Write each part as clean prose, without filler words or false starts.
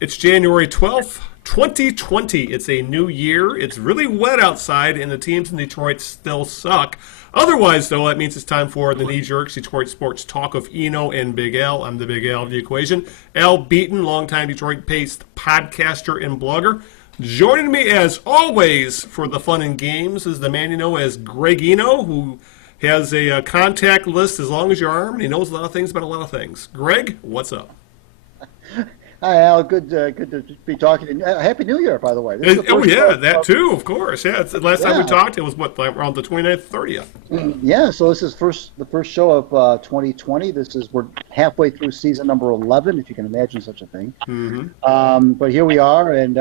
It's January 12th, 2020. It's a new year. It's really wet outside, and the teams in Detroit still suck. Otherwise, though, that means it's time for the Knee Jerks, Detroit Sports Talk of Eno and Big Al. I'm the Big Al of the equation. Al Beaton, longtime Detroit-based podcaster and blogger. Joining me, as always, for the fun and games is the man you know as Greg Eno, who has a contact list as long as your arm, and he knows a lot of things about a lot of things. Greg, what's up? Hi, Al. Good to be talking. Happy New Year, by the way. That too, of course. Yeah, it's the last time we talked, it was around the 29th, 30th. Yeah, so this is the first show of 2020. We're halfway through season number 11, if you can imagine such a thing. Mm-hmm. But here we are, and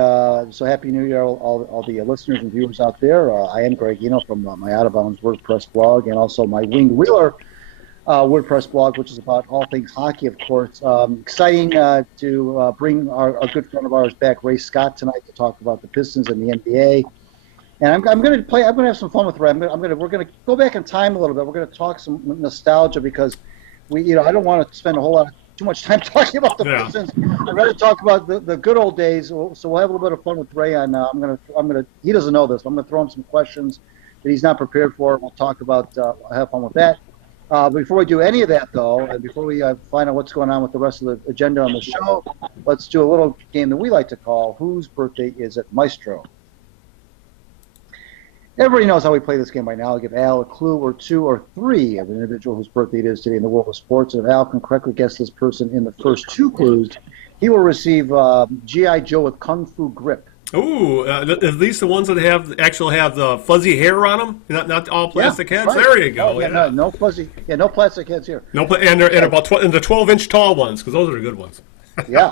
so Happy New Year, all the listeners and viewers out there. I am Greg Eno from my Out of Bounds WordPress blog, and also my Winged Wheeler WordPress blog, which is about all things hockey, of course. Exciting to bring a good friend of ours back, Ray Scott, tonight to talk about the Pistons and the NBA. And I'm going to have some fun with Ray. We're going to go back in time a little bit. We're going to talk some nostalgia because I don't want to spend too much time talking about the Pistons. I'd rather talk about the good old days. So we'll have a little bit of fun with Ray. And he doesn't know this. I'm going to throw him some questions that he's not prepared for. We'll talk about. Have fun with that. Before we do any of that, though, and before we find out what's going on with the rest of the agenda on the show, let's do a little game that we like to call Whose Birthday Is It, Maestro? Everybody knows how we play this game by now. I'll give Al a clue or two or three of an individual whose birthday it is today in the world of sports. And if Al can correctly guess this person in the first two clues, he will receive G.I. Joe with Kung Fu Grip. Ooh, at least the ones that have the fuzzy hair on them, not all plastic heads. Right. There you go. No fuzzy, no plastic heads here. No, and about the 12-inch tall ones, because those are the good ones. Yeah.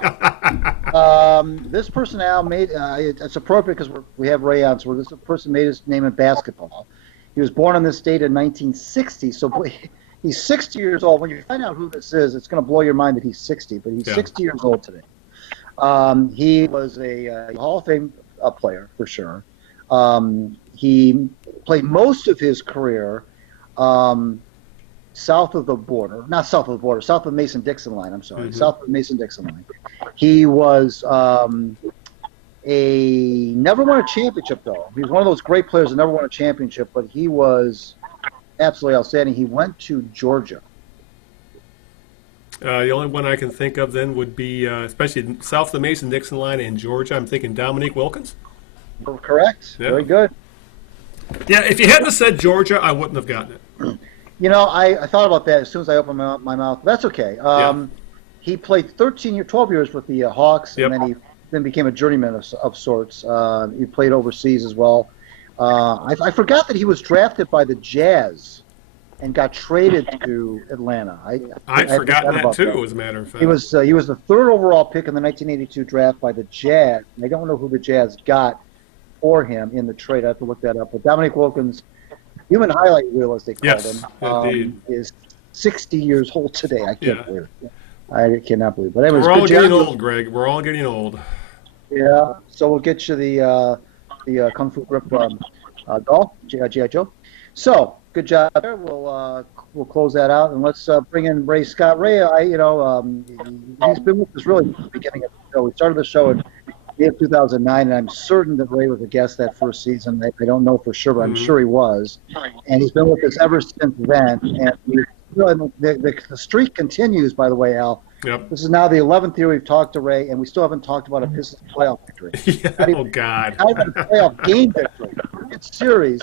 This person, Al, made it's appropriate because we have Ray on. So this person made his name in basketball. He was born in this state in 1960. So he's 60 years old. When you find out who this is, it's going to blow your mind that he's 60. But he's 60 years old today. He was a Hall of Fame player, for sure. He played most of his career south of the Mason-Dixon line, I'm sorry, south of the Mason-Dixon line. He was never won a championship, though. He was one of those great players that never won a championship, but he was absolutely outstanding. He went to Georgia. The only one I can think of then would be, especially south of the Mason-Dixon line in Georgia, I'm thinking Dominique Wilkins. Correct. Yeah. Very good. Yeah, if you hadn't said Georgia, I wouldn't have gotten it. I thought about that as soon as I opened my mouth. That's okay. He played 12 years with the Hawks, and then he became a journeyman of sorts. He played overseas as well. I forgot that he was drafted by the Jazz and got traded to Atlanta. I'd forgotten that too, as a matter of fact. He was the third overall pick in the 1982 draft by the Jazz. I don't know who the Jazz got for him in the trade. I have to look that up. But Dominique Wilkins, human highlight reel, as they call him, is 60 years old today. I can't believe it. I cannot believe it. But anyways, we're all getting old, Greg. We're all getting old. Yeah. So we'll get you the Kung Fu Grip doll, G.I. Joe. So good job there. We'll close that out, and let's bring in Ray Scott. Ray, he's been with us really from the beginning of the show. We started the show in May of 2009, and I'm certain that Ray was a guest that first season. I don't know for sure, but I'm sure he was. And he's been with us ever since then. And the streak continues, by the way, Al. Yep. This is now the 11th year we've talked to Ray, and we still haven't talked about a Pistons playoff victory. God. Not even a playoff game victory. It's series.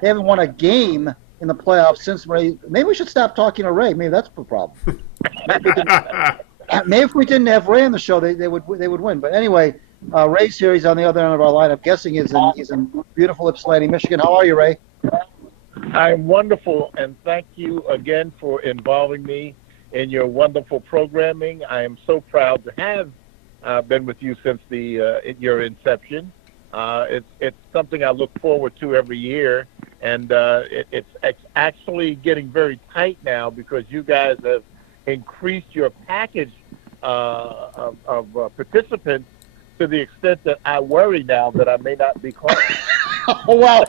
They haven't won a game in the playoffs since Ray. Maybe we should stop talking to Ray. Maybe that's the problem. Maybe if we didn't have Ray on the show, they would win. But anyway, Ray's here. He's on the other end of our line. I'm guessing he's in beautiful Ypsilanti, Michigan. How are you, Ray? I'm wonderful, and thank you again for involving me in your wonderful programming. I am so proud to have been with you since your inception. It's something I look forward to every year, and it's actually getting very tight now because you guys have increased your package of participants to the extent that I worry now that I may not be called. Oh, wow.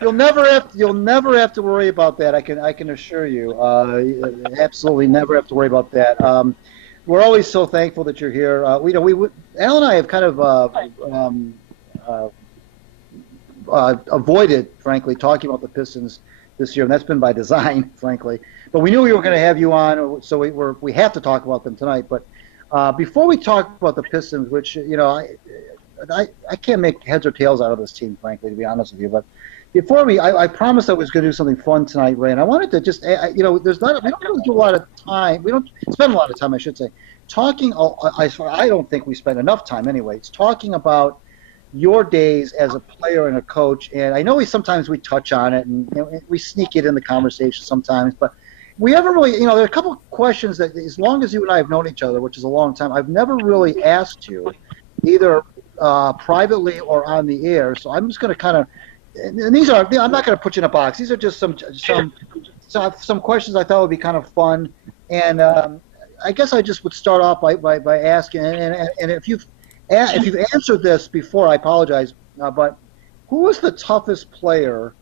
You'll never have to worry about that. I can assure you. Absolutely never have to worry about that. we're always so thankful that you're here. Al and I have kind of uh, avoided, frankly, talking about the Pistons this year, and that's been by design, frankly. But we knew we were going to have you on, so we have to talk about them tonight. But before we talk about the Pistons, which I can't make heads or tails out of this team, frankly, to be honest with you. But before I promised I was going to do something fun tonight, Ray, and I wanted to just, there's not, we don't really do a lot of time. We don't spend a lot of time, I should say, talking. I don't think we spend enough time, anyways, talking about your days as a player and a coach. And I know sometimes we touch on it and we sneak it in the conversation sometimes, but we haven't really, there are a couple of questions that, as long as you and I have known each other, which is a long time, I've never really asked you, either privately or on the air. So I'm just going to kind of, and these are, I'm not going to put you in a box. These are just some questions I thought would be kind of fun. And I guess I just would start off by asking, and if you've answered this before, I apologize, but who was the toughest player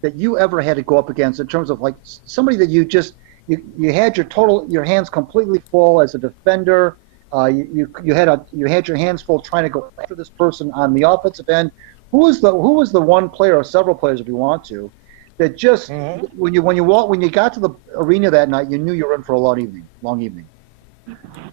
that you ever had to go up against in terms of like somebody that you had your hands completely full as a defender? You had your hands full trying to go after this person on the offensive end. Who was the one player, or several players if you want to, that just when you got to the arena that night, you knew you were in for a long evening?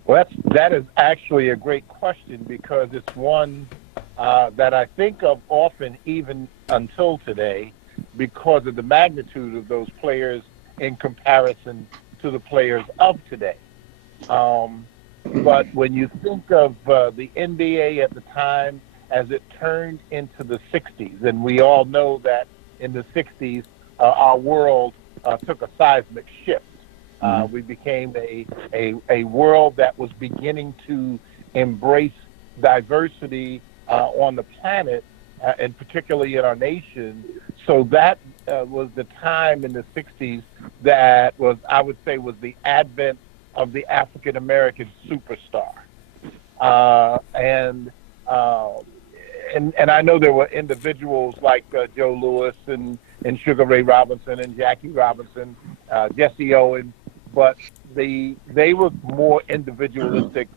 Well, that is actually a great question, because it's one that I think of often, even until today, because of the magnitude of those players in comparison to the players of today. But when you think of the NBA at the time as it turned into the 60s, and we all know that in the 60s, our world took a seismic shift. We became a world that was beginning to embrace diversity on the planet, and particularly in our nation. So that was the time in the 60s that was, I would say, was the advent of the African-American superstar. And I know there were individuals like Joe Louis and Sugar Ray Robinson and Jackie Robinson, Jesse Owens, but they were more individualistic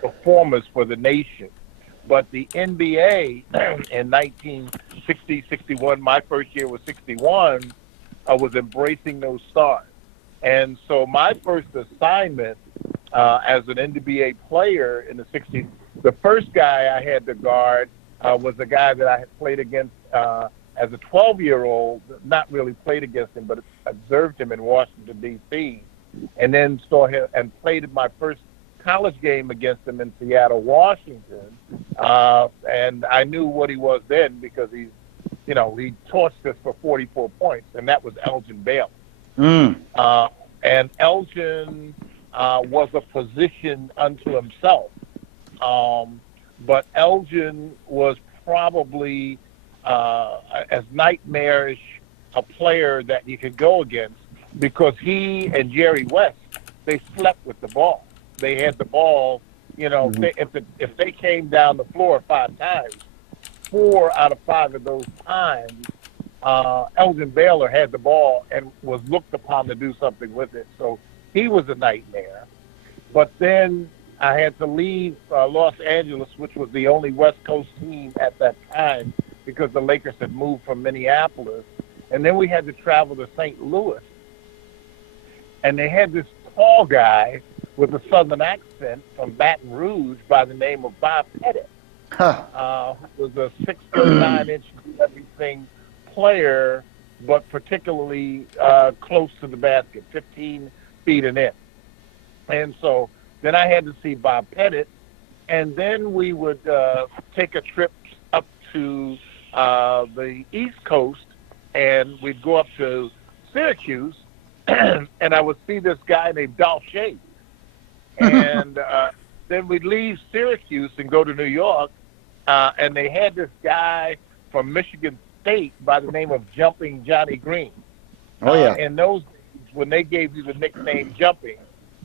performers for the nation. But the NBA in 1960, 61, my first year was 61, was embracing those stars. And so my first assignment as an NBA player in the 60s, the first guy I had to guard was a guy that I had played against as a 12-year-old, not really played against him, but observed him in Washington, D.C., and then saw him and played my first college game against him in Seattle, Washington. And I knew what he was then, because he torched us for 44 points, and that was Elgin Baylor. And Elgin was a position unto himself. But Elgin was probably as nightmarish a player that you could go against, because he and Jerry West, they slept with the ball. They had the ball, if they came down the floor 5 times, 4 out of 5 of those times, Elgin Baylor had the ball and was looked upon to do something with it. So he was a nightmare. But then I had to leave Los Angeles, which was the only West Coast team at that time, because the Lakers had moved from Minneapolis. And then we had to travel to St. Louis. And they had this tall guy with a Southern accent from Baton Rouge by the name of Bob Pettit, who was a 6'9" everything player, but particularly close to the basket, 15 feet and in. And so then I had to see Bob Pettit, and then we would take a trip up to the East Coast, and we'd go up to Syracuse, and I would see this guy named Dolph Shades. And then we'd leave Syracuse and go to New York, and they had this guy from Michigan State by the name of Jumping Johnny Green. Oh, yeah. In those days, when they gave you the nickname Jumping,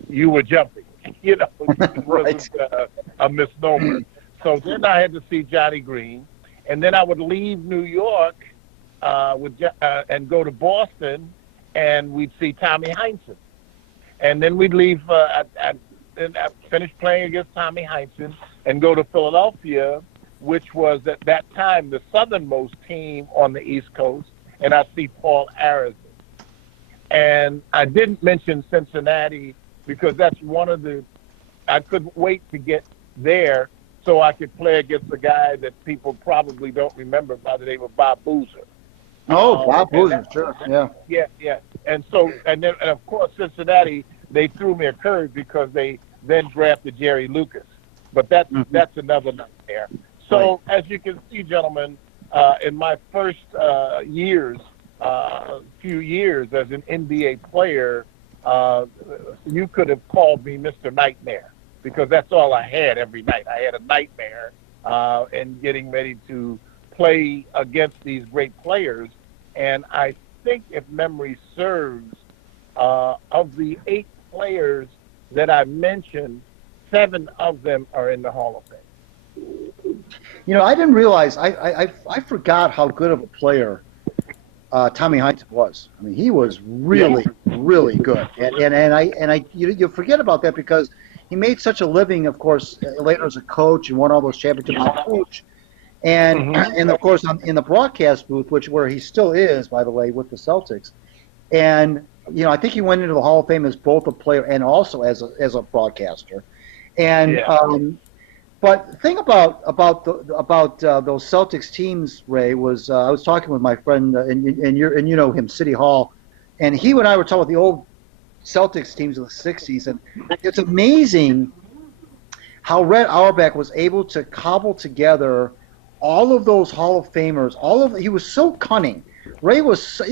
you were jumping. It wasn't a misnomer. So then I had to see Johnny Green, and then I would leave New York and go to Boston, and we'd see Tommy Heinsohn. And then we'd leave, and I finished playing against Tommy Heinsohn and go to Philadelphia, which was at that time the southernmost team on the East Coast, and I see Paul Arizin. And I didn't mention Cincinnati because that's one of the – I couldn't wait to get there so I could play against a guy that people probably don't remember by the name of Bob Boozer. Oh, Bob Boozer, sure, yeah. Yeah. And so, and of course, Cincinnati, they threw me a curve because they then drafted Jerry Lucas. But that's another nightmare. So, Right. as you can see, gentlemen, in my first few years as an NBA player, you could have called me Mr. Nightmare because that's all I had every night. I had a nightmare in getting ready to play against these great players. And I think, if memory serves, of the 8 players that I mentioned, 7 of them are in the Hall of Fame. You know, I didn't realize. I forgot how good of a player Tommy Heinsohn was. I mean, he was really, really good. And you forget about that because he made such a living, of course, later as a coach and won all those championships as a coach. And of course, in the broadcast booth, where he still is, by the way, with the Celtics. And you know, I think he went into the Hall of Fame as both a player and also as a broadcaster. And but the thing about those Celtics teams, Ray, was I was talking with my friend and you know him, City Hall, and he and I were talking about the old Celtics teams of the '60s, and it's amazing how Red Auerbach was able to cobble together all of those Hall of Famers. He was so cunning. Red was so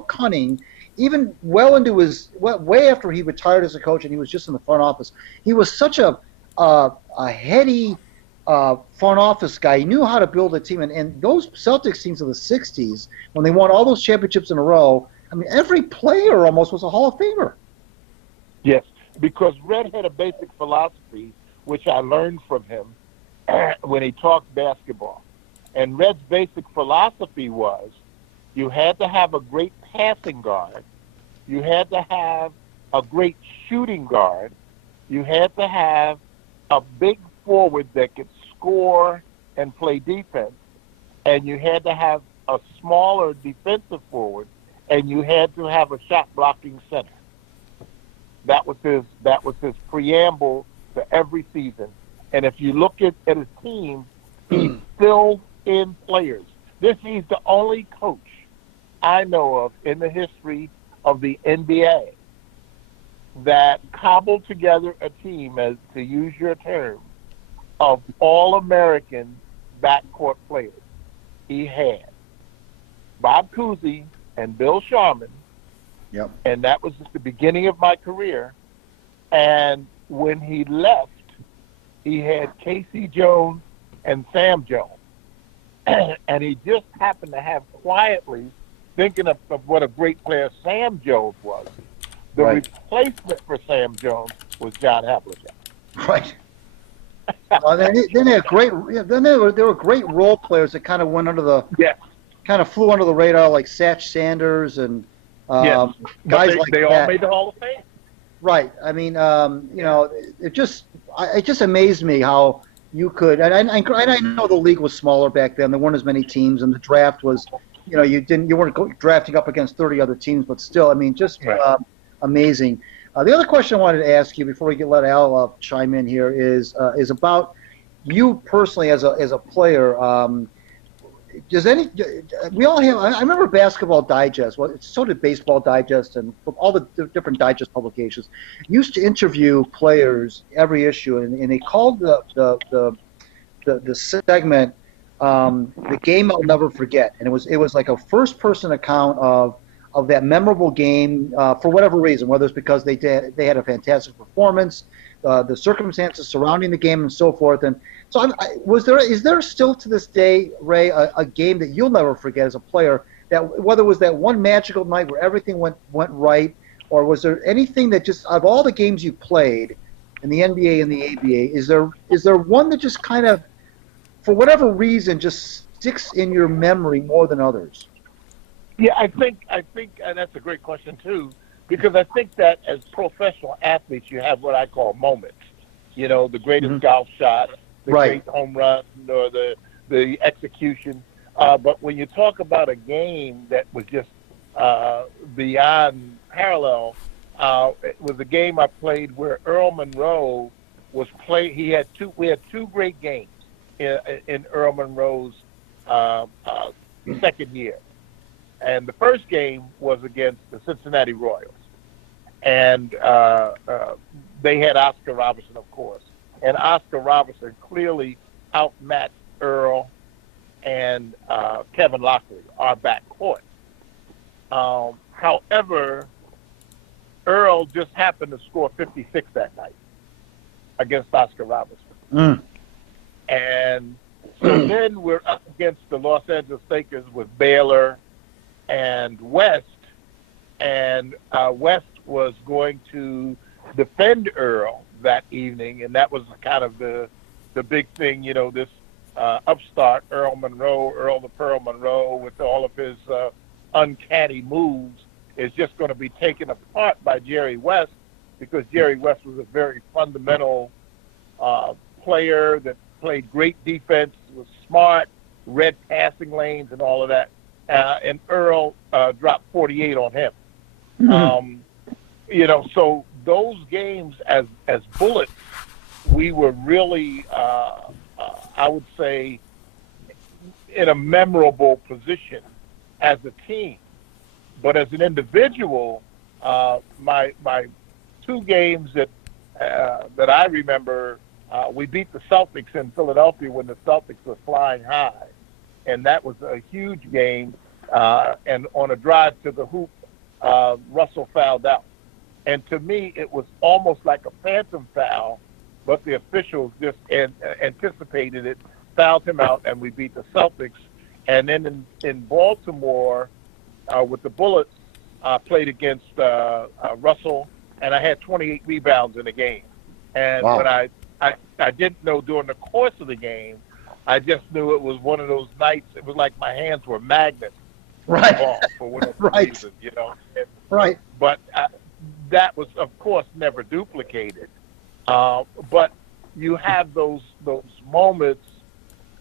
cunning, even well into way after he retired as a coach and he was just in the front office. He was such a heady front office guy. He knew how to build a team. And those Celtics teams of the 60s, when they won all those championships in a row, I mean, every player almost was a Hall of Famer. Yes, because Red had a basic philosophy, which I learned from him when he talked basketball. And Red's basic philosophy was you had to have a great passing guard, you had to have a great shooting guard, you had to have a big forward that could score and play defense, and you had to have a smaller defensive forward, and you had to have a shot blocking center. That was his preamble to every season. And if you look at his team, he filled in players. He's the only coach I know of in the history of the NBA that cobbled together a team, as to use your term, of all-American backcourt players. He had Bob Cousy and Bill Sharman, and that was at the beginning of my career. And when he left, he had Casey Jones and Sam Jones. And he just happened to have quietly, thinking of what a great player Sam Jones was, the replacement for Sam Jones was John Havlicek. Right. Then they had great. Then there were great role players that kind of went under the. Kind of flew under the radar, like Satch Sanders and guys like they that. all made the Hall of Fame. Right. I mean, you know, it just amazed me how you could. And I know the league was smaller back then. There weren't as many teams, and the draft was, you know, you weren't drafting up against 30 other teams, but still, I mean, just amazing. The other question I wanted to ask you before we let Al chime in here is about you personally as a player. We all have. I remember Basketball Digest. Well, so did Baseball Digest and all the different Digest publications used to interview players every issue, and they called the segment "The Game I'll Never Forget," and it was like a first person account of that memorable game for whatever reason, whether it's because they had a fantastic performance, the circumstances surrounding the game, and so forth. And so, is there still to this day, Ray, a game that you'll never forget as a player? That whether it was that one magical night where everything went right, or was there anything that just, of all the games you played in the NBA and the ABA, is there one that just kind of, for whatever reason, just sticks in your memory more than others? Yeah, I think that's a great question too, because I think that as professional athletes, you have what I call moments. You know, the greatest golf shot, the Right. great home run, or the execution. But when you talk about a game that was just beyond parallel, it was a game I played where Earl Monroe was play. We had two great games in Earl Monroe's second year, and the first game was against the Cincinnati Royals, and they had Oscar Robertson, of course, and Oscar Robertson clearly outmatched Earl and Kevin Lockley, our backcourt. However, Earl just happened to score 56 that night against Oscar Robertson. And so then we're up against the Los Angeles Lakers with Baylor and West. And West was going to defend Earl that evening, and that was kind of the big thing, you know, this upstart Earl Monroe, Earl the Pearl Monroe, with all of his uncanny moves, is just going to be taken apart by Jerry West, because Jerry West was a very fundamental player that played great defense, was smart, read passing lanes and all of that. And Earl dropped 48 on him. You know, so those games as Bullets, we were really, I would say, in a memorable position as a team. But as an individual, my two games that I remember, we beat the Celtics in Philadelphia when the Celtics were flying high, and that was a huge game. And on a drive to the hoop, Russell fouled out. And to me, it was almost like a phantom foul, but the officials just anticipated it, fouled him out, and we beat the Celtics. And then in Baltimore, with the Bullets, played against Russell, and I had 28 rebounds in the game. And Wow. when I didn't know during the course of the game, I just knew it was one of those nights. It was like my hands were magnets. Right. For whatever Right. reason, you know. And, Right. But that was, of course, never duplicated. But you have those moments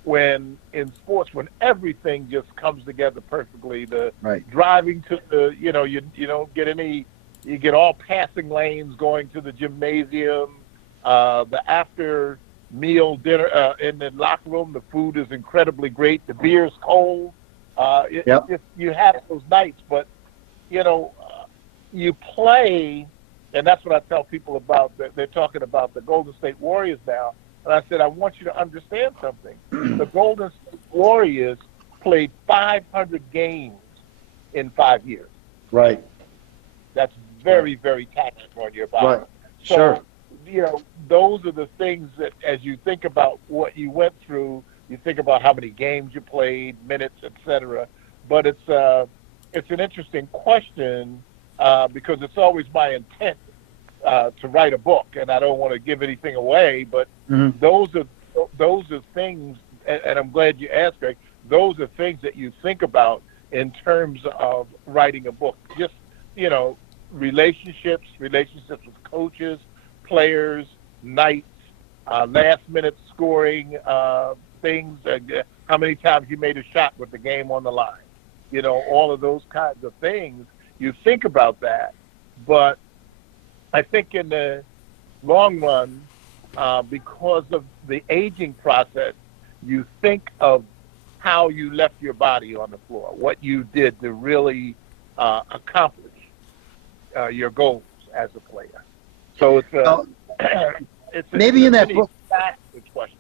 when in sports, when everything just comes together perfectly. The Right. driving to the, you know, you don't get any, you get all passing lanes going to the gymnasium. The after meal dinner in the locker room, the food is incredibly great. The beer's cold. You have those nights, but you know, you play, and that's what I tell people about. They're talking about the Golden State Warriors now, and I said, I want you to understand something. The Golden State Warriors played 500 games in 5 years. Right. That's very, very taxing on your body. Right. So, Sure. you know, those are the things that, as you think about what you went through, you think about how many games you played, minutes, etc. But it's an interesting question because it's always my intent to write a book, and I don't want to give anything away. But those are things, and I'm glad you asked, Greg. Those are things that you think about in terms of writing a book. Just, you know, relationships with coaches, players, nights, last-minute scoring things, how many times you made a shot with the game on the line. You know, all of those kinds of things. You think about that. But I think in the long run, because of the aging process, you think of how you left your body on the floor, what you did to really accomplish your goals as a player. So it's maybe in that book, question.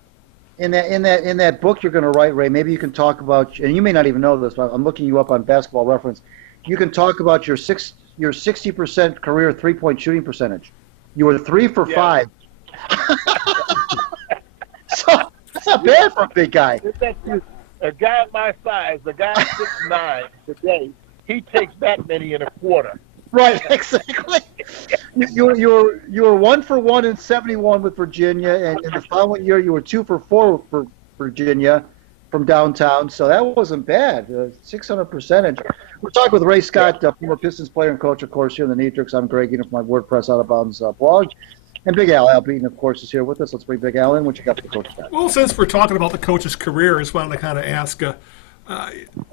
in that book you're going to write, Ray, maybe you can talk about, and you may not even know this, but I'm looking you up on Basketball Reference. You can talk about your 60% career 3-point shooting percentage. You were 3 for 5. So that's not bad for a big guy. A guy my size, a guy 6'9" today, he takes that many in a quarter. Right, exactly. You were 1 for 1 in '71 with Virginia, and in the following year you were 2 for 4 for Virginia, from downtown, so that wasn't bad. 600 percentage. We're talking with Ray Scott, former Pistons player and coach, of course, here in the Neatrix. I'm Greg, from my WordPress Out of Bounds blog. And Big Al Beaton, of course, is here with us. Let's bring Big Al in. What you got for Coach Scott? Well, since we're talking about the coach's career, I just wanted to kind of ask,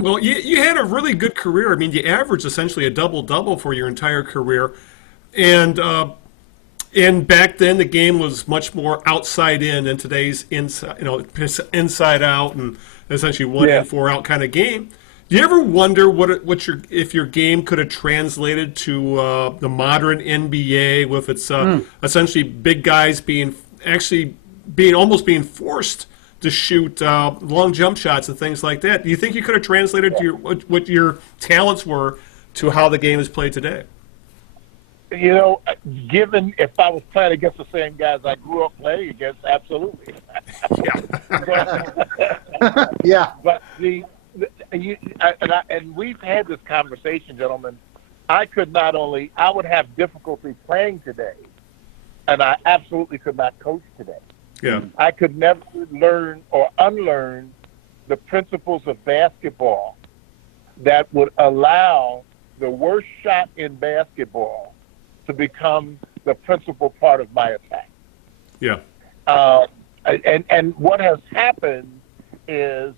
well, you had a really good career. I mean, you averaged essentially a double-double for your entire career. And back then, the game was much more outside in, and today's inside out, and essentially 1 in, 4 out kind of game. Do you ever wonder if your game could have translated to the modern NBA with its essentially big guys almost being forced to shoot long jump shots and things like that? Do you think you could have translated to what your talents were to how the game is played today? Given if I was playing against the same guys I grew up playing against, absolutely. Yeah. But and we've had this conversation, gentlemen. I would have difficulty playing today, and I absolutely could not coach today. Yeah. I could never learn or unlearn the principles of basketball that would allow the worst shot in basketball to become the principal part of my attack. Yeah. And what has happened is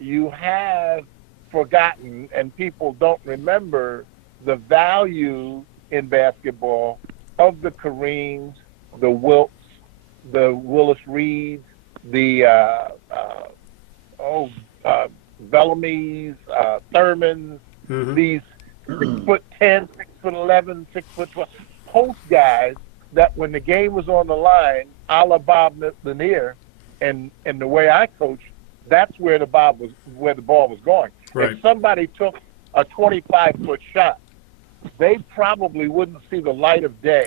you have forgotten, and people don't remember the value in basketball of the Kareems, the Wilts, the Willis Reeds, the Bellamy's, Thurmans, these 6'10", 6'11", 6'12" post guys that when the game was on the line, a la Bob Lanier, and the way I coach, that's where the ball was going. Right. If somebody took a 25-foot shot, they probably wouldn't see the light of day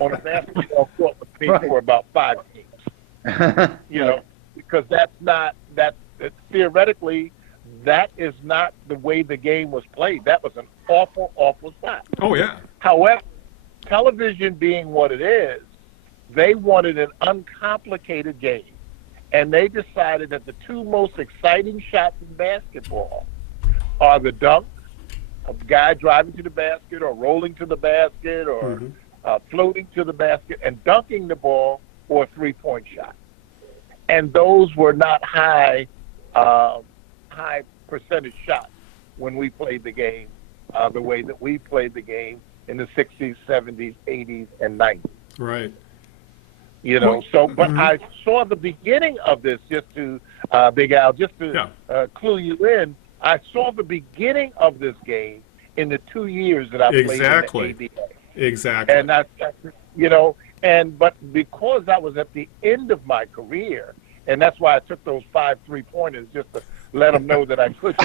on a basketball court with me for about 5 games. Because theoretically, that is not the way the game was played. That was an awful, awful shot. Oh, yeah. However, television being what it is, they wanted an uncomplicated game. And they decided that the two most exciting shots in basketball are the dunk, a guy driving to the basket or rolling to the basket or floating to the basket and dunking the ball, or a three-point shot. And those were not high percentage shots when we played the game the way that we played the game in the 60s, 70s, 80s, and 90s. Right. But I saw the beginning of this, just to, Big Al, clue you in, I saw the beginning of this game in the 2 years that I played in the ABA. Exactly. And but because I was at the end of my career, and that's why I took those 5 3-pointers, just to let them know that I could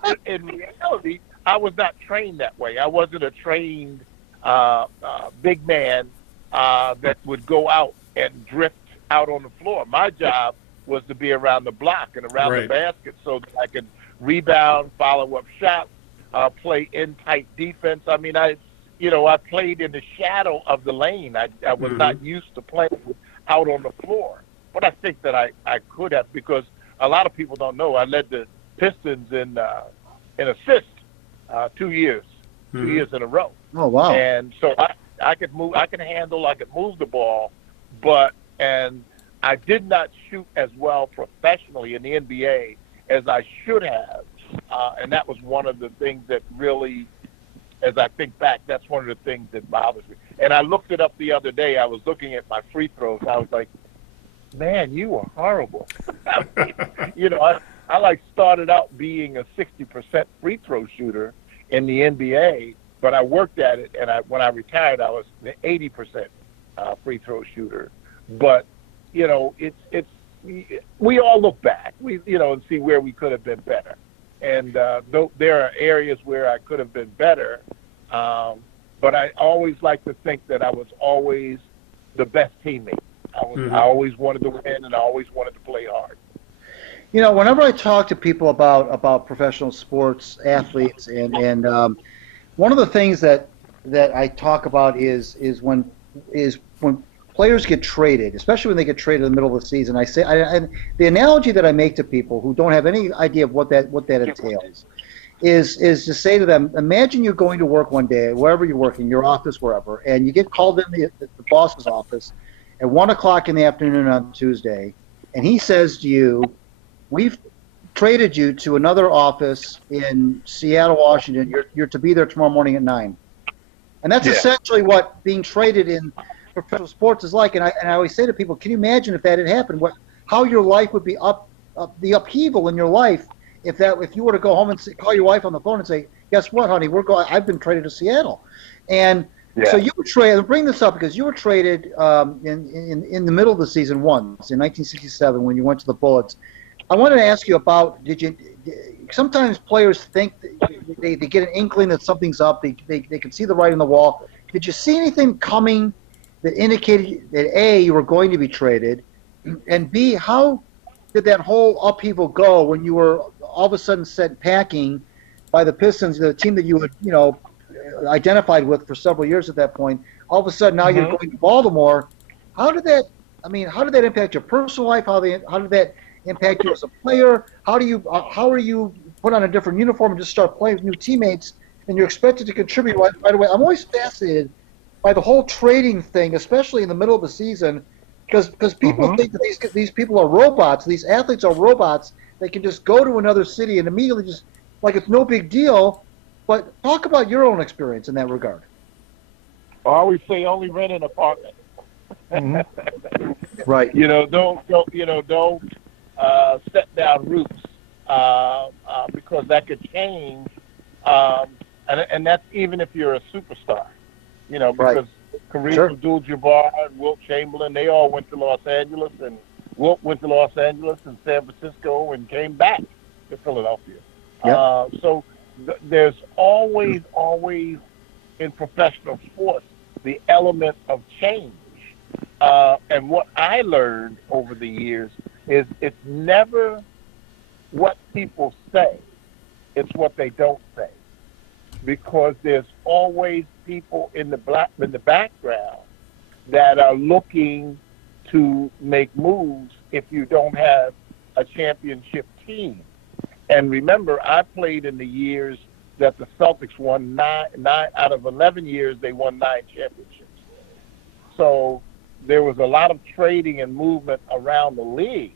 But in reality, I was not trained that way. I wasn't a trained big man that would go out and drift out on the floor. My job was to be around the block and around the basket so that I could rebound, follow up shots, play in tight defense. I mean, I played in the shadow of the lane. I was not used to playing out on the floor. But I think that I could have, because a lot of people don't know, I led the Pistons in assists 2 years, 2 years in a row. Oh, wow. And so I could move, I could move the ball, and I did not shoot as well professionally in the NBA as I should have. And that was one of the things that really, as I think back, that's one of the things that bothers me. And I looked it up the other day. I was looking at my free throws. I was like, man, you were horrible. I mean, I started out being a 60% free throw shooter in the NBA, but I worked at it, and when I retired, I was an 80% free throw shooter. But it's we all look back, and see where we could have been better. And there are areas where I could have been better, but I always like to think that I was always the best teammate. I always wanted to win, and I always wanted to play hard. Whenever I talk to people about professional sports athletes, and one of the things that I talk about is when players get traded, especially when they get traded in the middle of the season, and the analogy that I make to people who don't have any idea of what that entails is to say to them, imagine you're going to work one day, wherever you're working, your office, wherever, and you get called in the boss's office at 1 o'clock in the afternoon on Tuesday, and he says to you, we've traded you to another office in Seattle, Washington. You're to be there tomorrow morning at 9. And that's essentially what being traded in professional sports is like. And I always say to people, can you imagine if that had happened? How your life would be the upheaval in your life if you were to go home and call your wife on the phone and say, guess what, honey, I've been traded to Seattle. And so you were traded. I'll bring this up because you were traded in the middle of the season once in 1967 when you went to the Bullets. I wanted to ask you about, sometimes players think they get an inkling that something's up. They can see the writing on the wall. Did you see anything coming that indicated that A, you were going to be traded, and B, how did that whole upheaval go when you were all of a sudden sent packing by the Pistons, the team that you had, identified with for several years at that point? All of a sudden now you're going to Baltimore. How did that impact your personal life? How did that impact you as a player? How are you put on a different uniform and just start playing with new teammates and you're expected to contribute right away? I'm always fascinated by the whole trading thing, especially in the middle of the season, because people think that these people are robots. These athletes are robots. They can just go to another city and immediately just, like, it's no big deal. But talk about your own experience in that regard. I always say only rent an apartment. Right. Don't set down roots because that could change, and that's even if you're a superstar. Because Kareem Abdul-Jabbar and Wilt Chamberlain, they all went to Los Angeles, and Wilt went to Los Angeles and San Francisco and came back to Philadelphia. Yep. So there's always in professional sports the element of change. And what I learned over the years is it's never what people say, it's what they don't say. Because there's always people in the background that are looking to make moves if you don't have a championship team. And remember, I played in the years that the Celtics won nine out of 11 years, they won 9 championships. So there was a lot of trading and movement around the league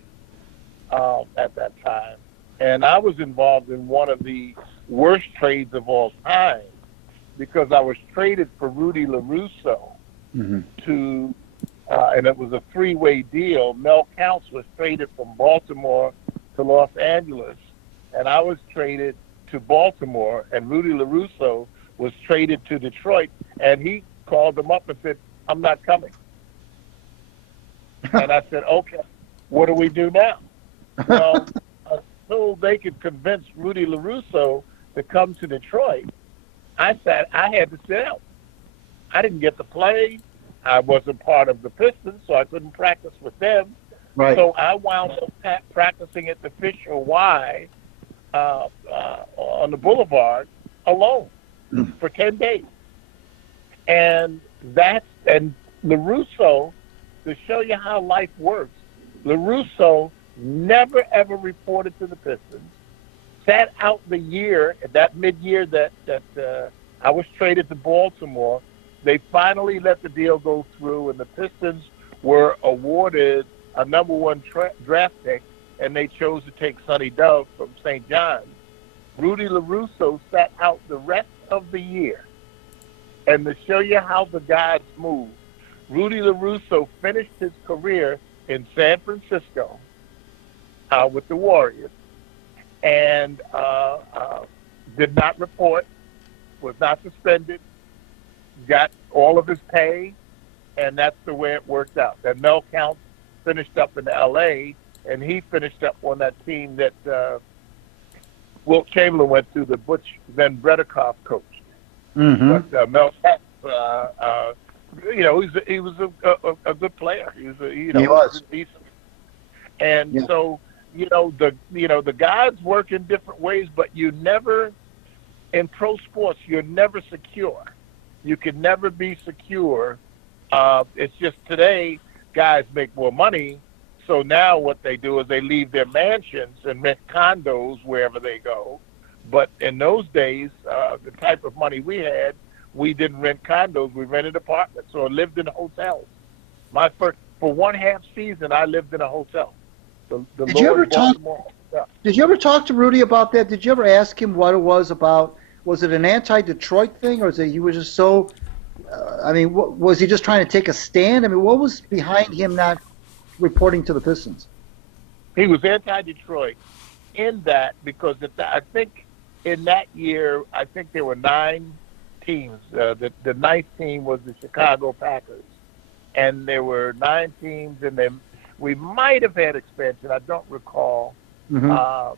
at that time. And I was involved in one of the worst trades of all time because I was traded for Rudy LaRusso to, and it was a 3-way deal. Mel Counts was traded from Baltimore to Los Angeles, and I was traded to Baltimore, and Rudy LaRusso was traded to Detroit, and he called them up and said, I'm not coming. And I said, okay, what do we do now? Well, until they could convince Rudy LaRusso to come to Detroit, I had to sit out. I didn't get to play. I wasn't part of the Pistons, so I couldn't practice with them. Right. So I wound up practicing at the Fisher Y on the boulevard alone for 10 days. And LaRusso, to show you how life works, LaRusso never, ever reported to the Pistons, sat out the year, that mid-year that I was traded to Baltimore. They finally let the deal go through, and the Pistons were awarded a number 1 draft pick, and they chose to take Sonny Dove from St. John's. Rudy LaRusso sat out the rest of the year. And to show you how the guys move, Rudy LaRusso finished his career in San Francisco with the Warriors and did not report, was not suspended, got all of his pay, and that's the way it worked out. Then Mel Counts finished up in L.A., and he finished up on that team that Wilt Chamberlain went to, the Butch Van Bredekoff coach. But Mel Counts, he was a good player. He was, he was decent. And so, the guys work in different ways, but you never, in pro sports, you're never secure. You can never be secure It's just today guys make more money, so now what they do is they leave their mansions and rent condos wherever they go. But in those days, the type of money we had, we didn't rent condos, we rented apartments or lived in hotels. For one half season, I lived in a hotel. Did you ever talk to Rudy about that? Did you ever ask him what it was about? Was it an anti-Detroit thing, or was it he was just so? Was he just trying to take a stand? I mean, what was behind him not reporting to the Pistons? He was anti-Detroit in that because I think in that year, I think there were 9 teams. The ninth team was the Chicago Packers, and there were 9 teams, and then we might have had expansion. I don't recall. Mm-hmm.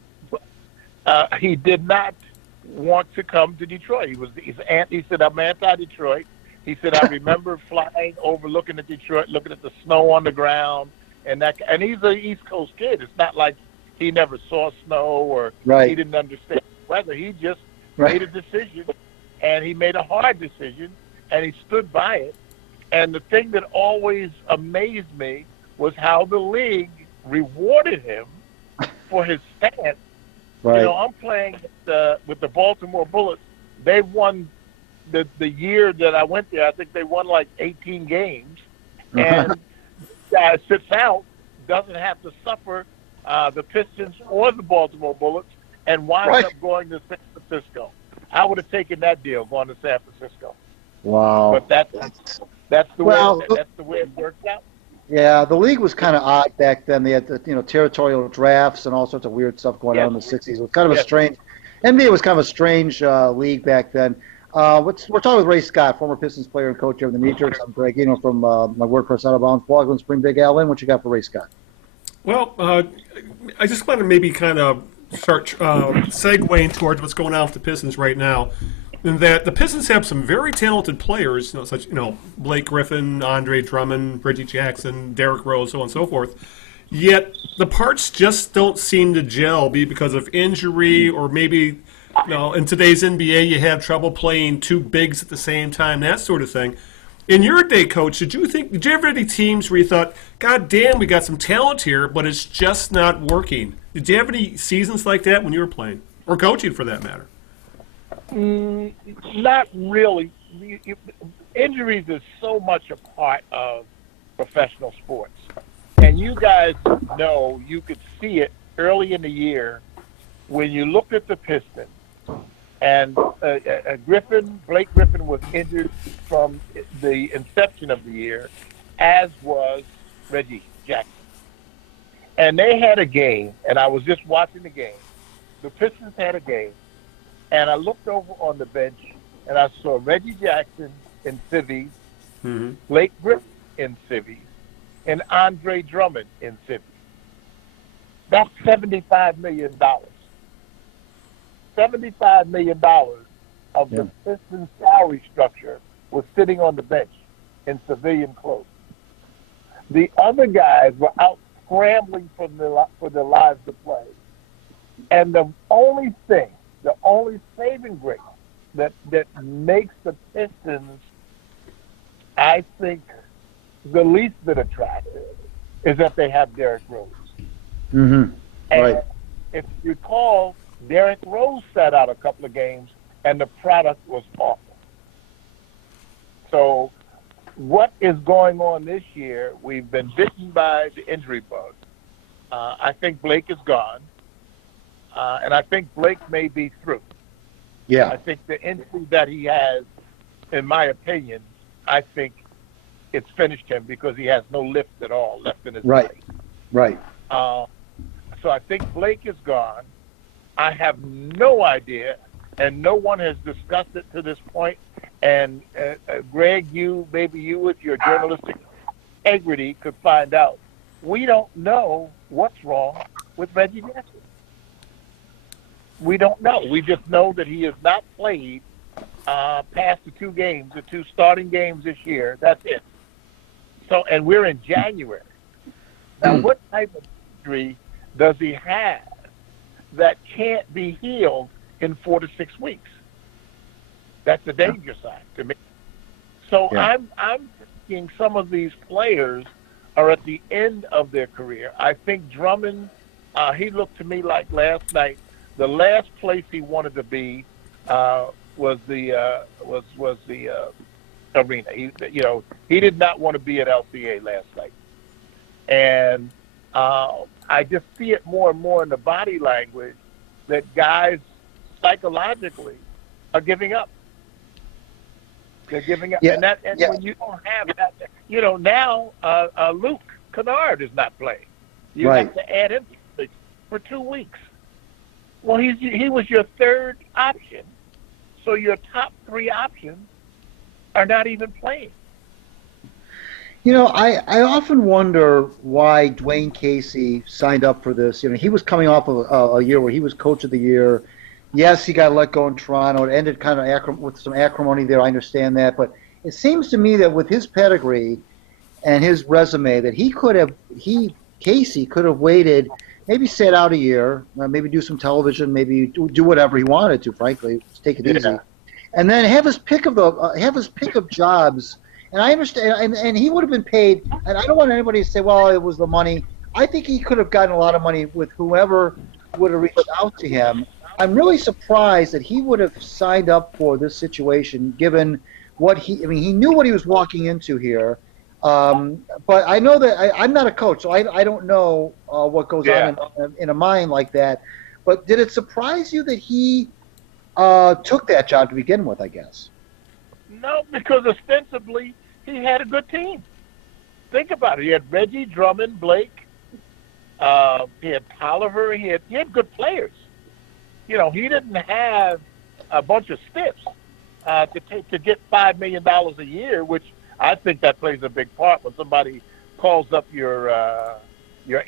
He did not want to come to Detroit. He said, I'm anti-Detroit. He said, I remember flying over, looking at Detroit, looking at the snow on the ground, and he's an East Coast kid. It's not like he never saw snow or he didn't understand the weather. He just made a decision, and he made a hard decision, and he stood by it. And the thing that always amazed me was how the league rewarded him for his stance. Right. You know, I'm playing with the Baltimore Bullets. They won the year that I went there. I think they won like 18 games. And guy sits out, doesn't have to suffer the Pistons or the Baltimore Bullets, and winds up going to San Francisco. I would have taken that deal, going to San Francisco. Wow. But that's the way it worked out. Yeah, the league was kind of odd back then. They had the territorial drafts and all sorts of weird stuff going on in the '60s. It was kind of a strange. NBA was kind of a strange league back then. We're talking with Ray Scott, former Pistons player and coach of the Knee Jerks. I'm Greg, from my WordPress Out of Bounds blog. Let's bring Big Al in. What you got for Ray Scott? Well, I just want to maybe kind of start segueing towards what's going on with the Pistons right now. In that the Pistons have some very talented players, such Blake Griffin, Andre Drummond, Reggie Jackson, Derrick Rose, so on and so forth. Yet the parts just don't seem to gel, be it because of injury or maybe in today's NBA you have trouble playing 2 bigs at the same time, that sort of thing. In your day, Coach, did you ever have any teams where you thought, God damn, we got some talent here, but it's just not working? Did you have any seasons like that when you were playing or coaching, for that matter? Not really. Injuries is so much a part of professional sports. And you guys know, you could see it early in the year when you looked at the Pistons. And Blake Griffin was injured from the inception of the year, as was Reggie Jackson. And they had a game, and I was just watching the game. The Pistons had a game. And I looked over on the bench, and I saw Reggie Jackson in civvies, Blake Griffin in civvies, and Andre Drummond in civvies. That's $75 million. $75 million of the Pistons' salary structure was sitting on the bench in civilian clothes. The other guys were out scrambling for their lives to play. And the only saving grace that makes the Pistons, I think, the least bit attractive is that they have Derrick Rose. Mm-hmm. And if you recall, Derrick Rose sat out a couple of games, and the product was awful. So what is going on this year, we've been bitten by the injury bug. I think Blake is gone. And I think Blake may be through. Yeah. I think the injury that he has, in my opinion, I think it's finished him because he has no lift at all left in his body. Right. So I think Blake is gone. I have no idea, and no one has discussed it to this point. And Greg, maybe you with your journalistic integrity could find out. We don't know what's wrong with Reggie Jackson. We don't know. We just know that he has not played past the 2 starting games this year. That's it. So, and we're in January. Now, what type of injury does he have that can't be healed in 4 to 6 weeks? That's the danger sign to me. So I'm thinking some of these players are at the end of their career. I think Drummond, he looked to me like last night, the last place he wanted to be was the arena. He did not want to be at LCA last night, and I just see it more and more in the body language that guys psychologically are giving up. They're giving up, and when you don't have that, now Luke Kennard is not playing. You have to add him for 2 weeks. Well, he was your third option, so your top 3 options are not even playing. I often wonder why Dwayne Casey signed up for this. He was coming off of a year where he was Coach of the Year. Yes, he got let go in Toronto. It ended kind of with some acrimony there. I understand that, but it seems to me that with his pedigree and his resume, that Casey could have waited, maybe sat out a year, maybe do some television, maybe do whatever he wanted to. Frankly, just take it easy, and then have his pick of jobs. And I understand, and he would have been paid. And I don't want anybody to say, "Well, it was the money." I think he could have gotten a lot of money with whoever would have reached out to him. I'm really surprised that he would have signed up for this situation, given what he knew what he was walking into here. But I know that I'm not a coach, so I don't know what goes on in a mind like that. But did it surprise you that he took that job to begin with, I guess? No, because ostensibly he had a good team. Think about it. He had Reggie, Drummond, Blake. He had Tolliver. He had good players. He didn't have a bunch of stiffs to get $5 million a year, which I think that plays a big part when somebody calls up your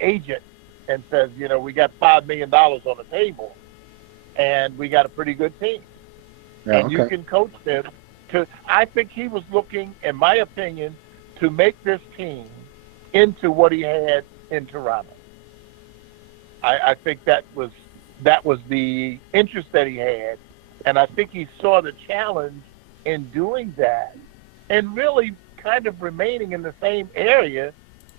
agent and says, we got $5 million on the table, and we got a pretty good team, and you can coach them. I think he was looking, in my opinion, to make this team into what he had in Toronto. I think that was the interest that he had, and I think he saw the challenge in doing that and really kind of remaining in the same area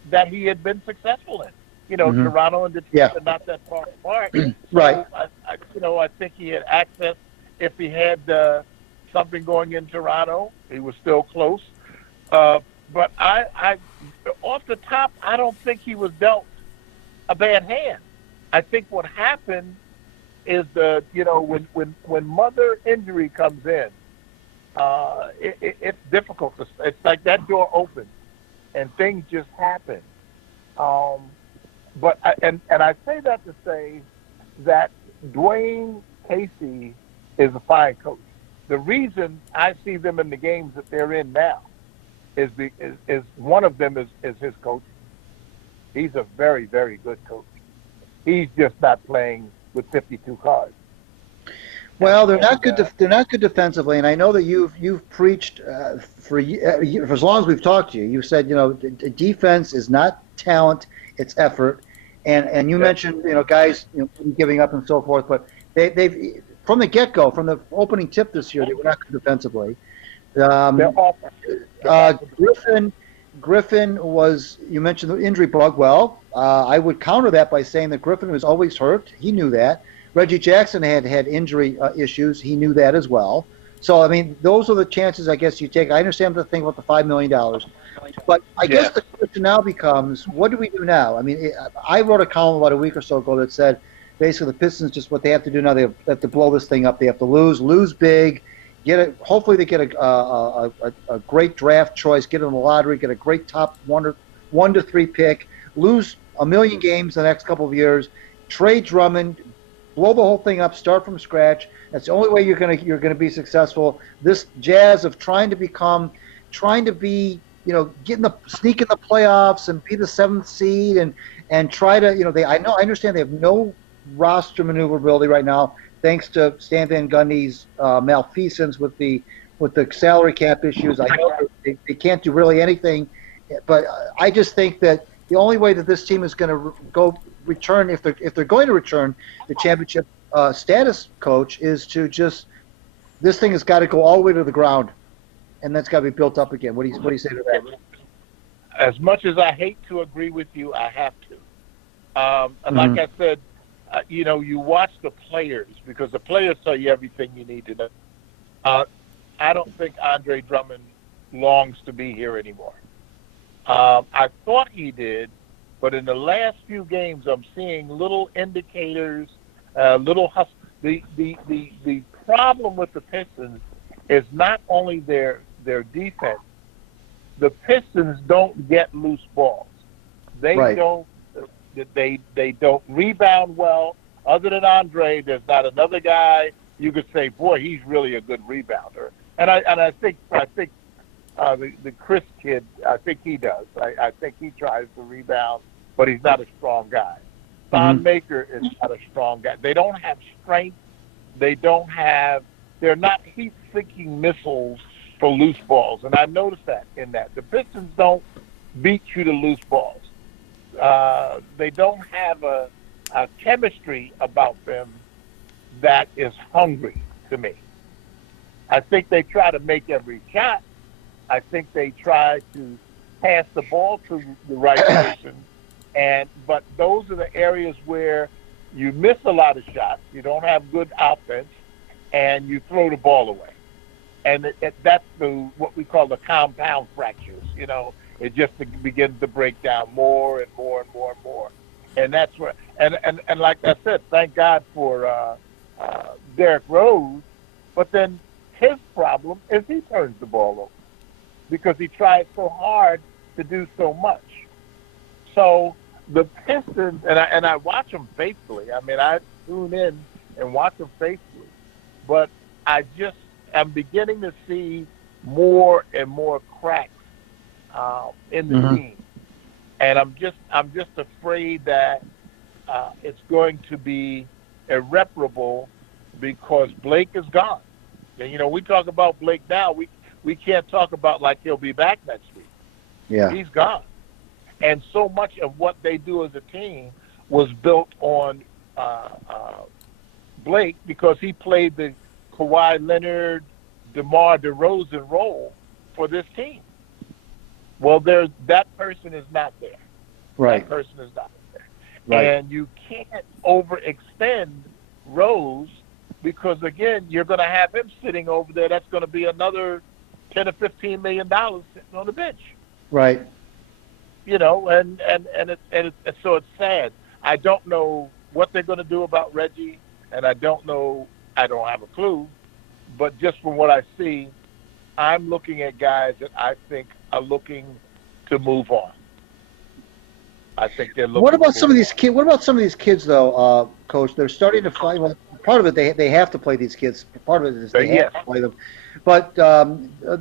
that he had been successful in. Toronto and Detroit are not that far apart. Right. I think he had access. If he had something going in Toronto, he was still close. But I off the top, I don't think he was dealt a bad hand. I think what happened is when mother injury comes in, it's difficult. It's like that door opens and things just happen. But I say that to say that Dwayne Casey is a fine coach. The reason I see them in the games that they're in now is one of them is his coach. He's a very, very good coach. He's just not playing with 52 cards. Well, they're not good. They're not good defensively, and I know that you've preached for as long as we've talked to you. You said defense is not talent, it's effort, and you mentioned guys giving up and so forth, but they've from the get-go, from the opening tip this year, they were not good defensively. They're awful. Griffin was, you mentioned the injury bug. Well, I would counter that by saying that Griffin was always hurt. He knew that. Reggie Jackson had injury issues. He knew that as well. So, those are the chances I guess you take. I understand the thing about the $5 million. But I guess the question now becomes, what do we do now? I wrote a column about a week or so ago that said, basically, the Pistons, just what they have to do now, they have to blow this thing up. They have to lose big, hopefully they get a great draft choice, get in the lottery, get a great top 1 to 3 pick, lose a million games the next couple of years, trade Drummond, blow the whole thing up, start from scratch. That's the only way you're gonna be successful. This jazz of trying to be, sneak in the playoffs and be the 7th seed and try to, I understand they have no roster maneuverability right now, thanks to Stan Van Gundy's malfeasance with the salary cap issues. I know they can't do really anything, but I just think that the only way that this team is going to return, if they're going to return the championship status, coach, is to this thing has got to go all the way to the ground, and that's got to be built up again. What do you say to that? as much as I hate to agree with you, I have to. And Mhm. like I said, you watch the players because the players tell you everything you need to know. I don't think Andre Drummond longs to be here anymore. I thought he did, but in the last few games, I'm seeing little indicators, little hustle. The problem with the Pistons is not only their defense. The Pistons don't get loose balls. They Right. don't. They don't rebound well. Other than Andre, there's not another guy you could say, boy, he's really a good rebounder. And I think the Chris kid, I think he does. I think he tries to rebound, but he's not a strong guy. Thon Maker is not a strong guy. They don't have strength. They're not heat-seeking missiles for loose balls. And I noticed that in that. The Pistons don't beat you to loose balls. They don't have a chemistry about them that is hungry to me. I think they try to make every shot. I think they try to pass the ball to the right person. But those are the areas where you miss a lot of shots, you don't have good offense, and you throw the ball away. And that's what we call the compound fractures. It just begins to break down more and more and more and more. And that's where, and like I said, thank God for Derrick Rose, but then his problem is he turns the ball over because he tries so hard to do so much. So the Pistons, and I watch them faithfully. I mean, I tune in and watch them faithfully, but I'm beginning to see more and more cracks in the team, and I'm just afraid that it's going to be irreparable because Blake is gone. And, we talk about Blake now. We can't talk about like he'll be back next week. Yeah. He's gone. And so much of what they do as a team was built on Blake because he played the Kawhi Leonard, DeMar DeRozan role for this team. Well, that person is not there. Right. That person is not there. Right. And you can't overextend Rose because, again, you're going to have him sitting over there. That's going to be another $10 or $15 million sitting on the bench. Right. And so it's sad. I don't know what they're going to do about Reggie, and I don't have a clue. But just from what I see, I'm looking at guys that I think are looking to move on. I think they're looking. What about some of these kids? What about some of these kids, though, Coach? They're starting to fight. Well, part of it they have to play these kids. Part of it is they have to play them. But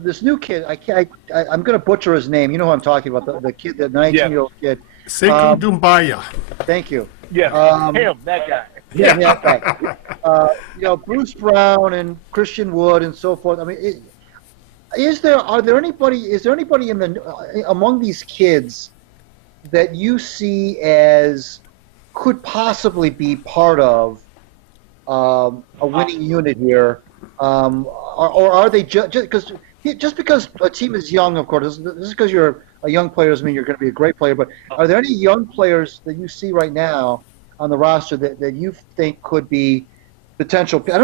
this new kid, I'm going to butcher his name. You know who I'm talking about? The kid, the 19-year-old kid. Sekou Doumbouya. Thank you. Yeah, him, that guy. Yeah, that guy. Bruce Brown and Christian Wood and so forth. I mean, is there anybody among these kids that you see as could possibly be part of a winning unit here, or are they just because a team is young? Of course, just because you're a young player doesn't mean you're going to be a great player. But are there any young players that you see right now on the roster that you think could be potential? And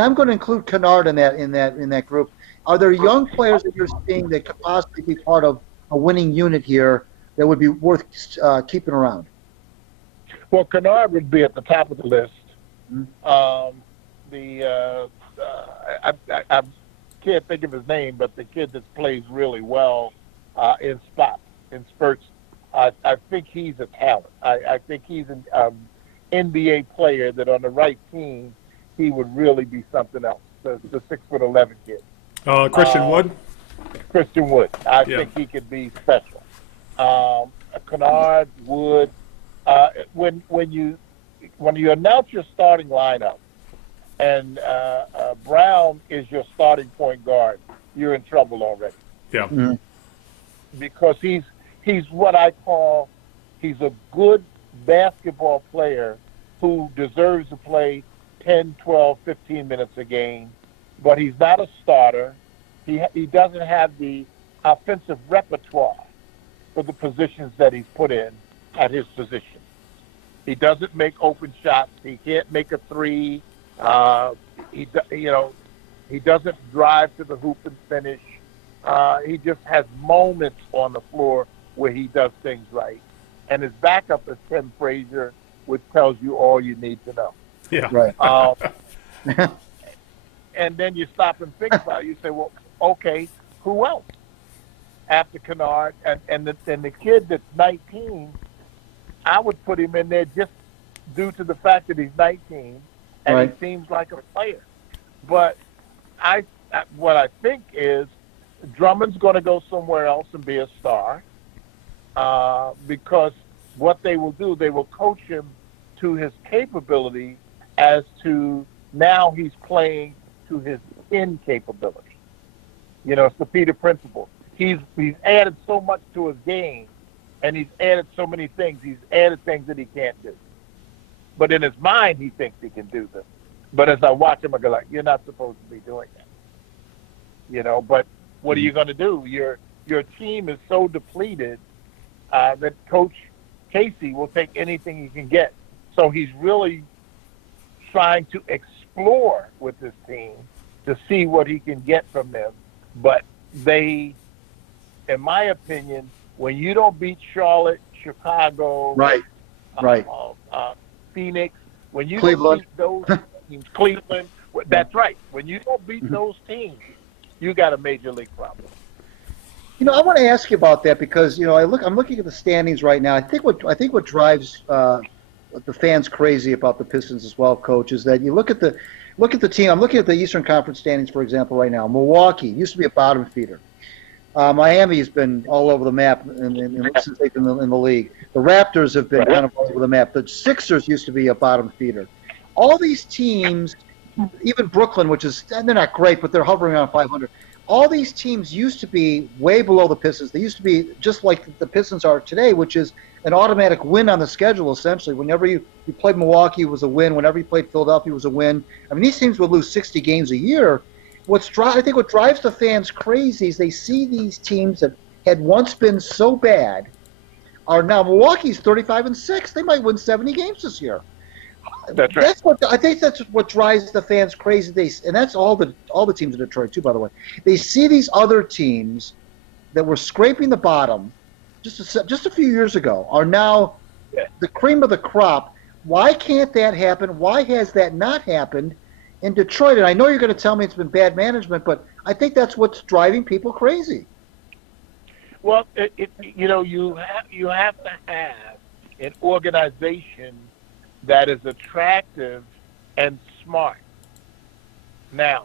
I'm going to include Kennard in that group. Are there young players that you're seeing that could possibly be part of a winning unit here that would be worth keeping around? Well, Kennard would be at the top of the list. I can't think of his name, but the kid that plays really well in spurts. I think he's a talent. I think he's an NBA player that on the right team, he would really be something else. The 6'11" kid. Christian Wood? Christian Wood. I think he could be special. Kennard, Wood. When you announce your starting lineup and Brown is your starting point guard, you're in trouble already. Yeah. Mm-hmm. Because he's what I call he's a good basketball player who deserves to play 10, 12, 15 minutes a game, but he's not a starter. He doesn't have the offensive repertoire for the positions that he's put in at his position. He doesn't make open shots. He can't make a three. He doesn't drive to the hoop and finish. He just has moments on the floor where he does things right. And his backup is Tim Frazier, which tells you all you need to know. Yeah. Right. And then you stop and think about it. You say, well, okay, who else? After Kennard and the kid that's 19, I would put him in there just due to the fact that he's 19 and Right. he seems like a player. But what I think is Drummond's going to go somewhere else and be a star because what they will do, they will coach him to his capability as to now he's playing to his incapability. You know, it's the Peter principle. He's added so much to his game, and he's added so many things. He's added things that he can't do. But in his mind, he thinks he can do them. But as I watch him, I go like, you're not supposed to be doing that. You know, but what are you going to do? Your team is so depleted that Coach Casey will take anything he can get. So he's really trying to explore with his team to see what he can get from them. But they, in my opinion, when you don't beat Charlotte, Chicago, Right. Phoenix, when you Cleveland. don't beat those teams, Cleveland, that's right. When you don't beat those teams, you got a major league problem. You know, I want to ask you about that because I'm looking at the standings right now. I think what drives the fans crazy about the Pistons as well, Coach, is that you look at the team. I'm looking at the Eastern Conference standings, for example, right now. Milwaukee used to be a bottom feeder. Miami's been all over the map since they've been in the league. The Raptors have been kind of all over the map. The Sixers used to be a bottom feeder. All these teams, even Brooklyn, they're not great, but they're hovering around 500. All these teams used to be way below the Pistons. They used to be just like the Pistons are today, which is an automatic win on the schedule, essentially. Whenever you played Milwaukee, it was a win. Whenever you played Philadelphia, it was a win. I mean, these teams would lose 60 games a year. I think what drives the fans crazy is they see these teams that had once been so bad are now Milwaukee's 35-6. They might win 70 games this year. That's right. I think that's what drives the fans crazy. And that's all the teams in Detroit too, by the way. They see these other teams that were scraping the bottom just a few years ago are now the cream of the crop. Why can't that happen? Why has that not happened in Detroit? And I know you're going to tell me it's been bad management, but I think that's what's driving people crazy. Well, you have to have an organization that is attractive and smart. Now,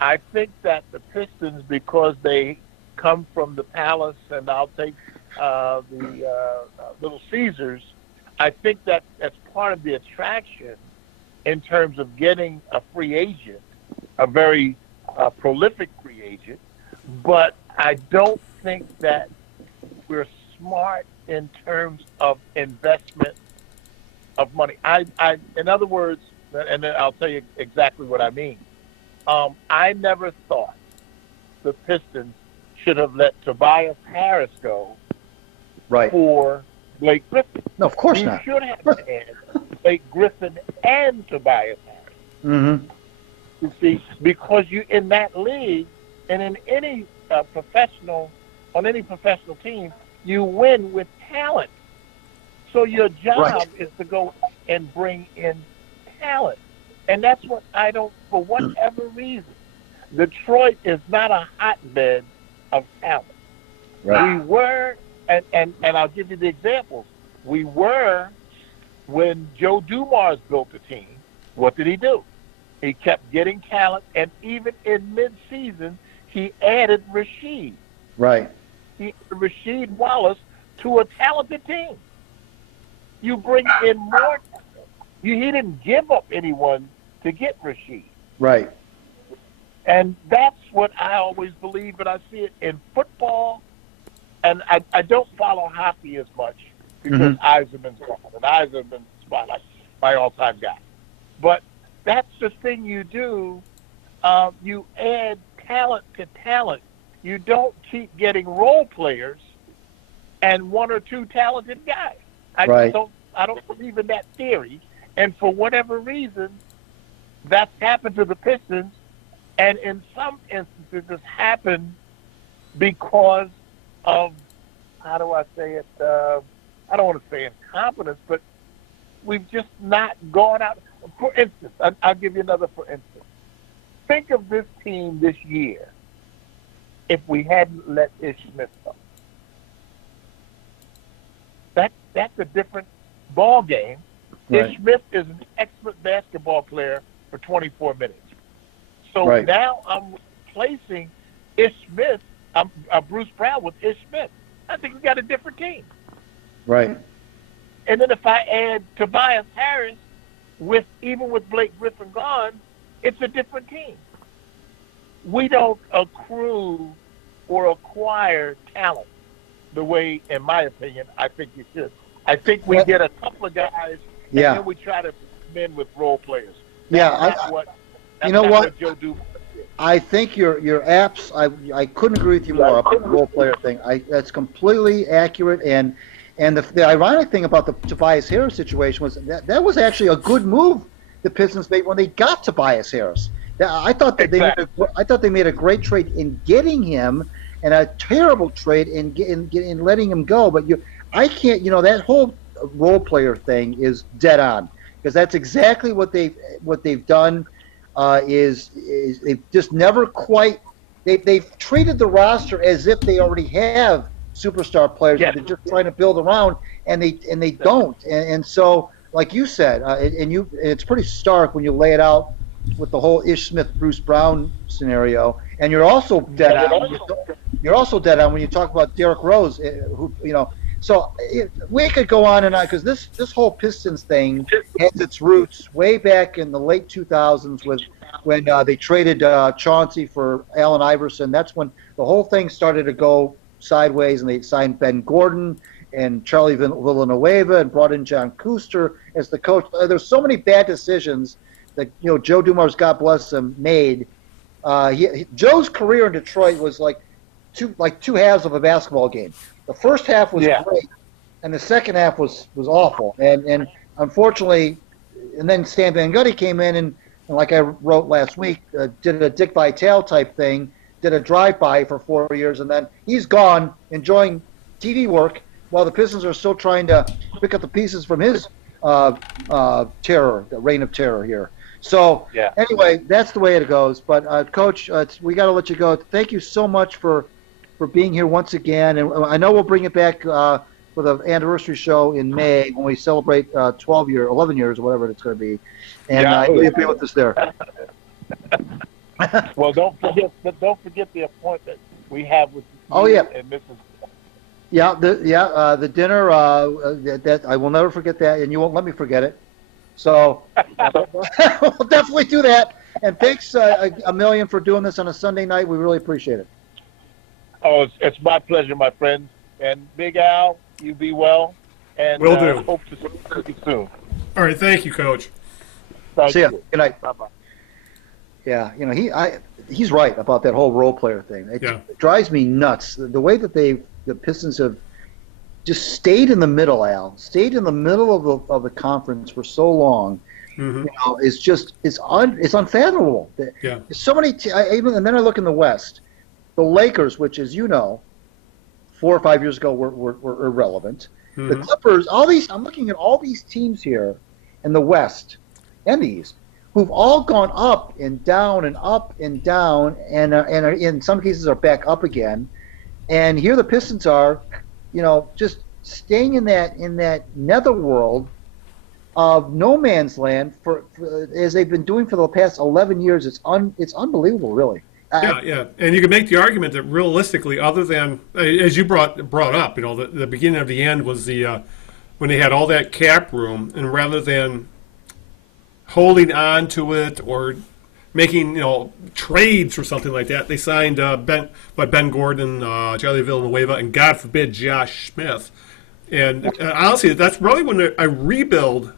I think that the Pistons, because they come from the Palace, and I'll take the Little Caesars, I think that that's part of the attraction in terms of getting a free agent, a very prolific free agent. But I don't think that we're smart in terms of investment of money. In other words, and then I'll tell you exactly what I mean. I never thought the Pistons should have let Tobias Harris go for Blake Griffin. No, of course not. You should have had Blake Griffin and Tobias Harris. Mm-hmm. You see, because you in that league and in any professional team, you win with talent. So your job is to go and bring in talent. And that's what for whatever reason, Detroit is not a hotbed of talent. Right. We were, and I'll give you the examples. We were, when Joe Dumars built the team, what did he do? He kept getting talent, and even in mid-season, he added Rasheed. Right. He added Rasheed Wallace to a talented team. You bring in more talent. He didn't give up anyone to get Rasheed. Right. And that's what I always believe, and I see it in football. And I don't follow hockey as much because Yzerman's gone. And Yzerman's my all-time guy. But that's the thing you do. You add talent to talent. You don't keep getting role players and one or two talented guys. I Right. don't believe in that theory. And for whatever reason, that's happened to the Pistons. And in some instances, it's happened because of, how do I say it? I don't want to say incompetence, but we've just not gone out. For instance, I'll give you another for instance. Think of this team this year if we hadn't let Ish Smith go. That's a different ball game. Right. Ish Smith is an excellent basketball player for 24 minutes. So Right. now I'm replacing Ish Smith, Bruce Brown with Ish Smith. I think we got a different team. Right. And then if I add Tobias Harris, even with Blake Griffin gone, it's a different team. We don't accrue or acquire talent the way, in my opinion, I think you should. I think we get a couple of guys, and then we try to come in with role players. That's you know what? Joe Dumars did. I think your apps. I couldn't agree with you more about the role player thing. That's completely accurate. And the ironic thing about the Tobias Harris situation was that was actually a good move the Pistons made when they got Tobias Harris. I thought that they made a great trade in getting him, and a terrible trade in letting him go. But I can't. That whole role player thing is dead on, because that's exactly what they've done. Is they've just never quite they've treated the roster as if they already have superstar players that they're just trying to build around, and they don't. And so, like you said, it's pretty stark when you lay it out with the whole Ish Smith Bruce Brown scenario. And you're also dead on. You're also dead on when you talk about Derrick Rose, who So we could go on and on, because this whole Pistons thing has its roots way back in the late 2000s when they traded Chauncey for Allen Iverson. That's when the whole thing started to go sideways, and they signed Ben Gordon and Charlie Villanueva and brought in John Kuster as the coach. There's so many bad decisions that Joe Dumars, God bless him, made. Joe's career in Detroit was like two halves of a basketball game. The first half was great, and the second half was awful. And unfortunately, and then Stan Van Gundy came in and like I wrote last week, did a Dick Vitale type thing, did a drive-by for 4 years, and then he's gone enjoying TV work while the Pistons are still trying to pick up the pieces from his terror, the reign of terror here. So anyway, that's the way it goes. But Coach, we got to let you go. Thank you so much for being here once again, and I know we'll bring it back for the anniversary show in May when we celebrate 11 years, or whatever it's going to be. And you'll be with us there. Well, don't forget the appointment we have with and Mrs. The dinner. That I will never forget that, and you won't let me forget it. So we'll definitely do that. And thanks a million for doing this on a Sunday night. We really appreciate it. Oh, it's my pleasure, my friend. And Big Al, you be well. And will do. Hope to see you soon. All right, thank you, Coach. See ya. Good night. Bye-bye. Yeah, he's right about that whole role player thing. It drives me nuts. The way that the Pistons have just stayed in the middle, Al, stayed in the middle of the conference for so long. Mm-hmm. It's unfathomable. Yeah. There's so many. And then I look in the West. The Lakers, which, as you know, 4 or 5 years ago were irrelevant. Mm-hmm. The Clippers, I'm looking at all these teams here in the West and the East who've all gone up and down and up and down, and in some cases are back up again. And here the Pistons are, just staying in that netherworld of no man's land for as they've been doing for the past 11 years. It's unbelievable, really. Yeah, and you can make the argument that realistically, other than as you brought up, the beginning of the end was the when they had all that cap room, and rather than holding on to it or making trades or something like that, they signed Ben Gordon, Charlie Villanueva, and God forbid Josh Smith. And honestly, that's really when a rebuild,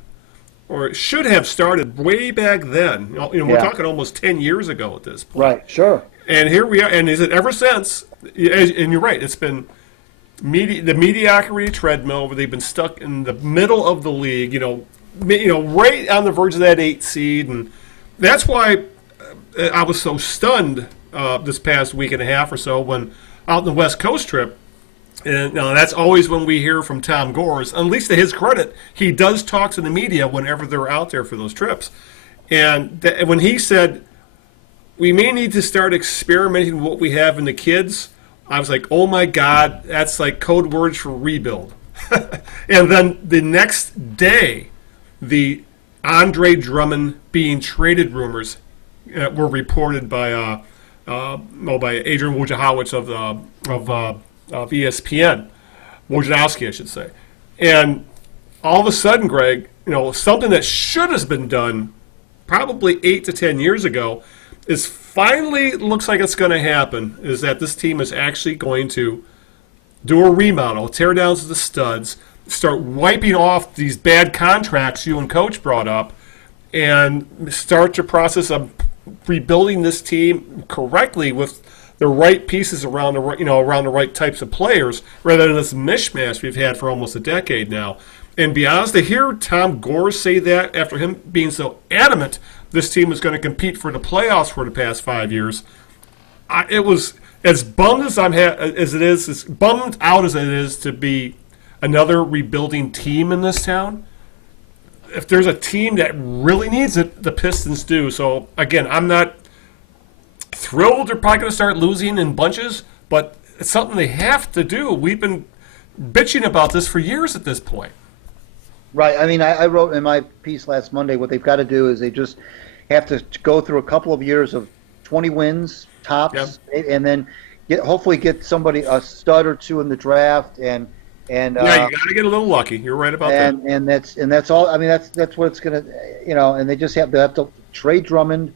or it should have started way back then. We're talking almost 10 years ago at this point. Right, sure. And here we are, and ever since, and you're right, it's been the mediocrity treadmill where they've been stuck in the middle of the league, right on the verge of that 8 seed, and that's why I was so stunned this past week and a half or so when out on the West Coast trip. And that's always when we hear from Tom Gores. At least to his credit, he does talk to the media whenever they're out there for those trips. And when he said, we may need to start experimenting with what we have in the kids, I was like, oh my God, that's like code words for rebuild. And then the next day, the Andre Drummond being traded rumors were reported by Adrian Wojciechowicz of ESPN, Wojnarowski, I should say. And all of a sudden, Greg, something that should have been done probably 8 to 10 years ago is finally looks like it's going to happen, is that this team is actually going to do a remodel, tear down the studs, start wiping off these bad contracts you and Coach brought up, and start the process of rebuilding this team correctly with the right pieces around the right types of players, rather than this mishmash we've had for almost a decade now. And be honest, to hear Tom Gores say that after him being so adamant this team was going to compete for the playoffs for the past 5 years, it was as bummed as as bummed out as it is to be another rebuilding team in this town. If there's a team that really needs it, the Pistons do. So again, I'm not thrilled they're probably going to start losing in bunches, but it's something they have to do. We've been bitching about this for years at this point. Right. I mean, I wrote in my piece last Monday, what they've got to do is they just have to go through a couple of years of 20 wins tops, and then hopefully get somebody, a stud or two in the draft, and you got to get a little lucky. You're right about that. And that's all. I mean, that's what it's gonna, and they just have to trade Drummond,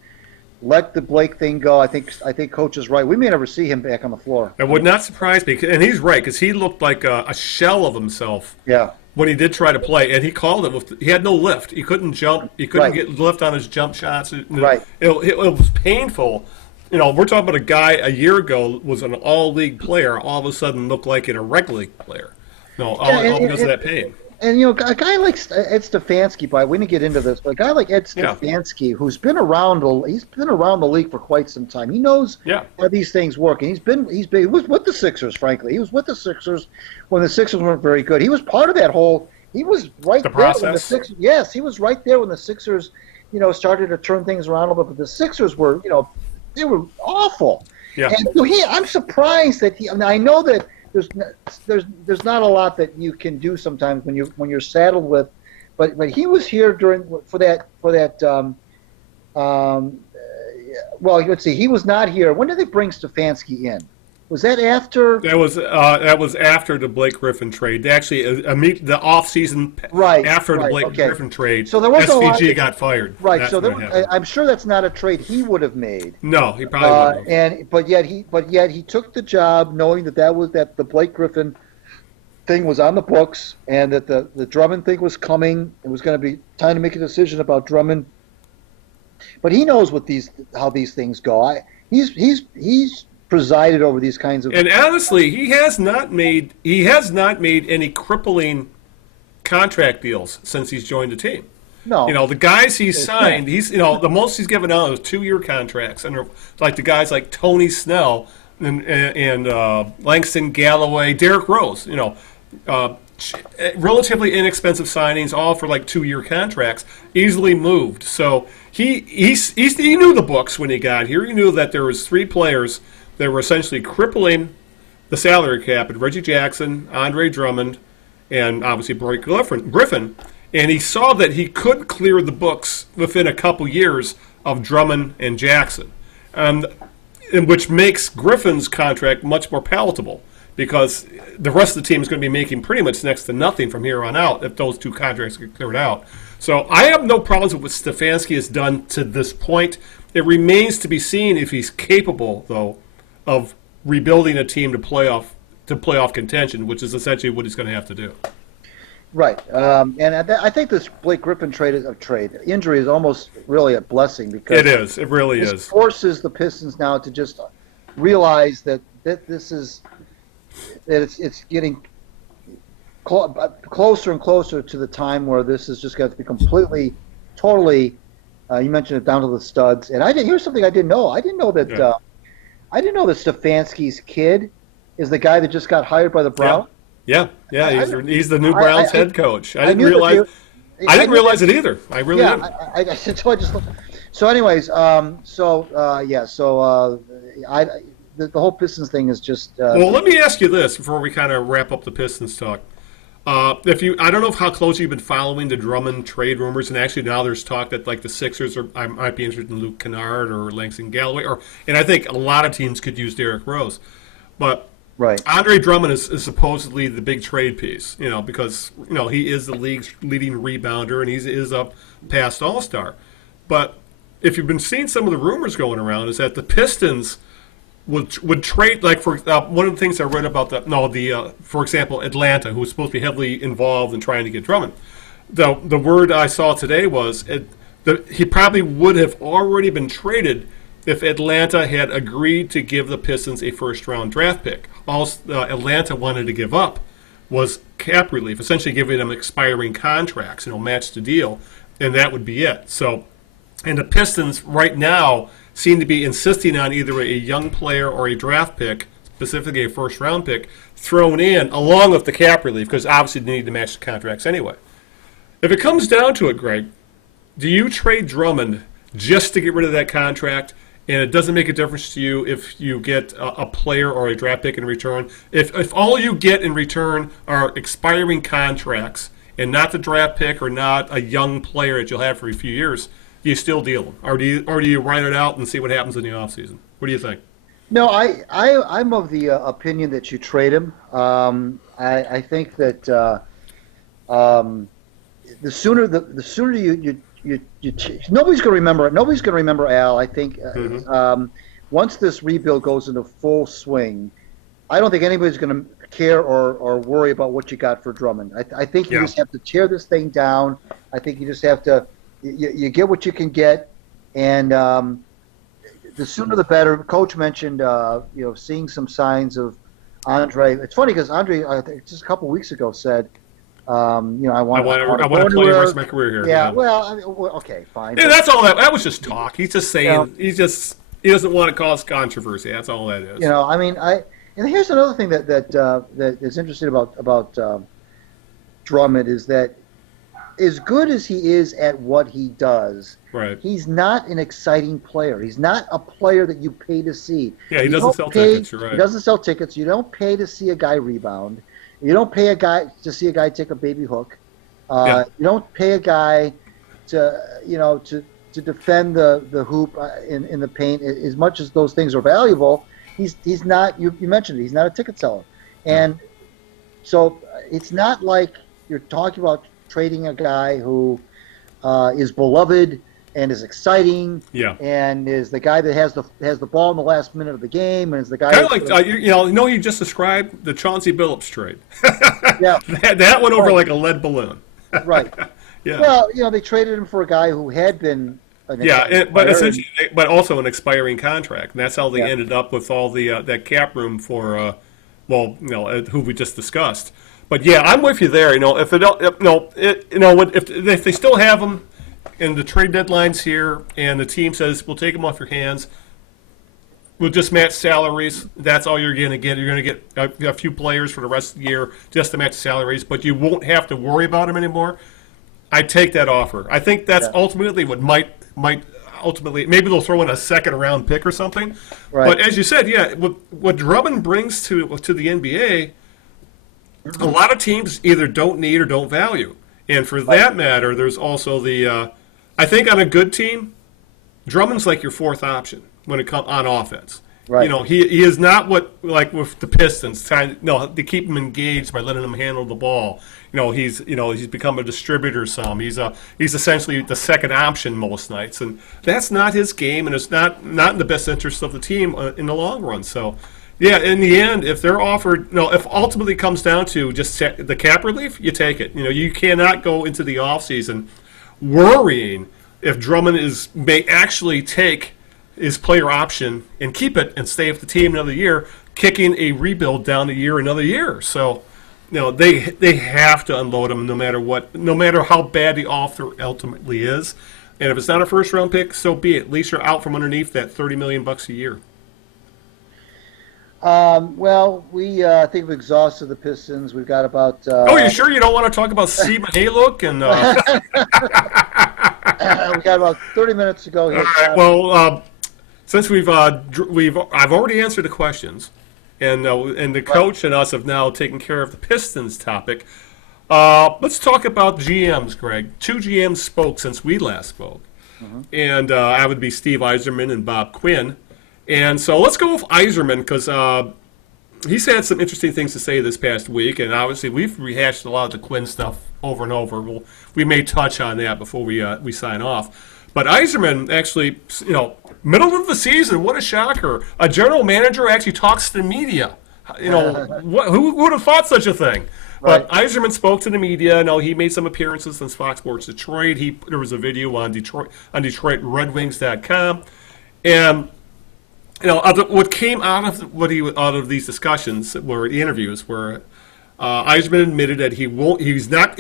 let the Blake thing go. I think Coach is right. We may never see him back on the floor. It would not surprise me, and he's right, because he looked like a shell of himself. Yeah. When he did try to play, and he called it. He had no lift. He couldn't jump. He couldn't get lift on his jump shots. Right. It was painful. We're talking about a guy a year ago was an all-league player. All of a sudden, looked like an irreg league player. No, all because of that pain. And a guy like Ed Stefanski, we didn't get into this, but a guy like Ed Stefanski, who's been around the league for quite some time. He knows how these things work, and he was with the Sixers. Frankly, he was with the Sixers when the Sixers weren't very good. He was part of that whole. He was right there when the Sixers. Yes, he was right there when the Sixers, started to turn things around a little bit. But the Sixers were, they were awful. Yeah. And so I'm surprised that I know that. There's not a lot that you can do sometimes when you're saddled with, but he was here for that. Well, let's see. He was not here. When did they bring Stefanski in? Was that after? That was after the Blake Griffin trade. Actually, the off season after the Blake Griffin trade. So there was SVG got fired. Right. That's so I'm sure that's not a trade he would have made. No, he probably wouldn't. But yet he took the job knowing that the Blake Griffin thing was on the books, and that the Drummond thing was coming. It was going to be time to make a decision about Drummond. But he knows how these things go. He's presided over these kinds of, and honestly, he has not made any crippling contract deals since he's joined the team. No, the guys he's signed, he's the most he's given out is 2-year contracts, and like the guys like Tony Snell and Langston Galloway, Derrick Rose, relatively inexpensive signings, all for like 2-year contracts, easily moved. So he knew the books when he got here. He knew that there was 3 players that were essentially crippling the salary cap: Reggie Jackson, Andre Drummond, and obviously Blake Griffin. And he saw that he could clear the books within a couple years of Drummond and Jackson, which makes Griffin's contract much more palatable, because the rest of the team is going to be making pretty much next to nothing from here on out if those 2 contracts get cleared out. So I have no problems with what Stefanski has done to this point. It remains to be seen if he's capable, though, of rebuilding a team to playoff contention, which is essentially what he's going to have to do. Right, and I think this Blake Griffin injury is almost really a blessing, because it really is. Forces the Pistons now to just realize that this is that it's getting closer and closer to the time where this is just going to be completely, totally. You mentioned it down to the studs, and here's something I didn't know. I didn't know that. Yeah. I didn't know that Stefanski's kid is the guy that just got hired by the Browns. Yeah. He's the new Browns head coach. I didn't realize. I didn't realize it either. I really didn't. So I just looked. So, anyways, the whole Pistons thing is just. Well, let me ask you this before we kind of wrap up the Pistons talk. I don't know how close you've been following the Drummond trade rumors, and actually now there's talk that like the Sixers might be interested in Luke Kennard or Langston Galloway, and I think a lot of teams could use Derrick Rose, but right. Andre Drummond is supposedly the big trade piece, because he is the league's leading rebounder and he is a past All-Star, but if you've been seeing some of the rumors going around is that the Pistons would trade, like, for one of the things I read about for example, Atlanta, who was supposed to be heavily involved in trying to get Drummond. The word I saw today was he probably would have already been traded if Atlanta had agreed to give the Pistons a first-round draft pick. All Atlanta wanted to give up was cap relief, essentially giving them expiring contracts, match the deal, and that would be it. So, and the Pistons right now seem to be insisting on either a young player or a draft pick, specifically a first-round pick, thrown in along with the cap relief, because obviously they need to match the contracts anyway. If it comes down to it, Greg, do you trade Drummond just to get rid of that contract, and it doesn't make a difference to you if you get a player or a draft pick in return? If all you get in return are expiring contracts and not the draft pick or not a young player that you'll have for a few years, do you still deal them, or do you write it out and see what happens in the offseason? What do you think? No, I'm of the opinion that you trade him. I think that the sooner you nobody's going to remember it. Nobody's going to remember Al. I think once this rebuild goes into full swing, I don't think anybody's going to care or worry about what you got for Drummond. I think you just have to tear this thing down. I think you just have to. You get what you can get, and the sooner the better. Coach mentioned, seeing some signs of Andre. It's funny because Andre, I think just a couple of weeks ago, said, I want to play the rest of my career here. Yeah. Well, okay, fine. Yeah, that's all that. That was just talk. He's just saying he doesn't want to cause controversy. That's all that is. And here's another thing that is interesting about Drummond is that, as good as he is at what he does, right, he's not an exciting player. He's not a player that you pay to see. Yeah, he doesn't sell tickets. You're right. He doesn't sell tickets. You don't pay to see a guy rebound. You don't pay to see a guy take a baby hook. You don't pay a guy to defend the hoop in the paint. As much as those things are valuable, he's not. You mentioned it. He's not a ticket seller, and so it's not like you're talking about trading a guy who is beloved and is exciting, and is the guy that has the ball in the last minute of the game, and is the guy kind of like you just described the Chauncey Billups trade. Yeah, that went over like a lead balloon. Right. Yeah. Well, they traded him for a guy who had been but essentially, but also an expiring contract, and that's how they ended up with all the that cap room for who we just discussed. But yeah, I'm with you there. If they still have them, and the trade deadline's here, and the team says we'll take them off your hands, we'll just match salaries. That's all you're going to get. You're going to get a few players for the rest of the year just to match salaries, but you won't have to worry about them anymore. I take that offer. I think that's ultimately what might ultimately, maybe they'll throw in a second-round pick or something. Right. But as you said, what Drummond brings to the NBA, a lot of teams either don't need or don't value. And for that matter, there's also I think on a good team, Drummond's like your fourth option when it comes on offense. Right. He is not like with the Pistons, to keep him engaged by letting him handle the ball. He's become a distributor some. He's essentially the second option most nights, and that's not his game, and it's not in the best interest of the team in the long run. So, yeah, in the end, if they're offered, if ultimately it comes down to just the cap relief, you take it. You cannot go into the offseason worrying if Drummond may actually take his player option and keep it and stay with the team another year, kicking a rebuild down another year. So, they have to unload him no matter what, no matter how bad the offer ultimately is. And if it's not a first round pick, so be it. At least you're out from underneath that $30 million a year. Well, we I think we've exhausted the Pistons. We've got about. Oh, you sure you don't want to talk about Steve Haylook and? We got about 30 minutes to go here. All right, well, since I've already answered the questions, and the coach and us have now taken care of the Pistons topic. Let's talk about GMs, Greg. 2 GMs spoke since we last spoke, and that would be Steve Yzerman and Bob Quinn. And so let's go with Yzerman because he's had some interesting things to say this past week, and obviously we've rehashed a lot of the Quinn stuff over and over. We may touch on that before we sign off. But Yzerman actually, middle of the season, what a shocker! A general manager actually talks to the media. Who would have thought such a thing? Right. But Yzerman spoke to the media. He made some appearances on Fox Sports Detroit. There was a video on DetroitRedWings.com, and what came out of these discussions were the interviews where Yzerman admitted that he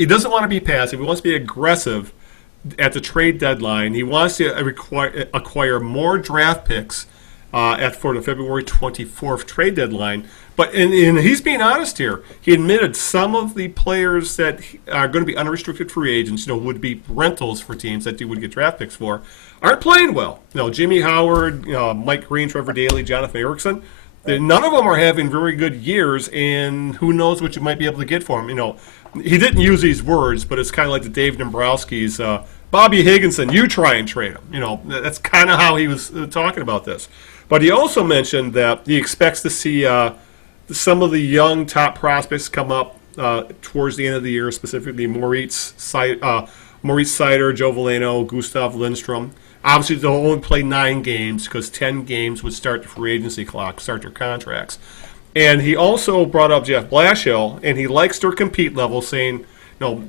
doesn't want to be passive. He wants to be aggressive at the trade deadline. He wants to acquire more draft picks for the February 24th trade deadline. But and he's being honest here. He admitted some of the players that are going to be unrestricted free agents, would be rentals for teams that would get draft picks for, aren't playing well. Jimmy Howard, Mike Green, Trevor Daley, Jonathan Erickson, none of them are having very good years, and who knows what you might be able to get for him. He didn't use these words, but it's kind of like the Dave Dombrowski's Bobby Higginson, you try and trade him. That's kind of how he was talking about this. But he also mentioned that he expects to see some of the young top prospects come up towards the end of the year, specifically Maurice Sider, Joe Valeno, Gustav Lindstrom. Obviously, they'll only play 9 games because 10 games would start the free agency clock, start their contracts. And he also brought up Jeff Blashill, and he likes their compete level, saying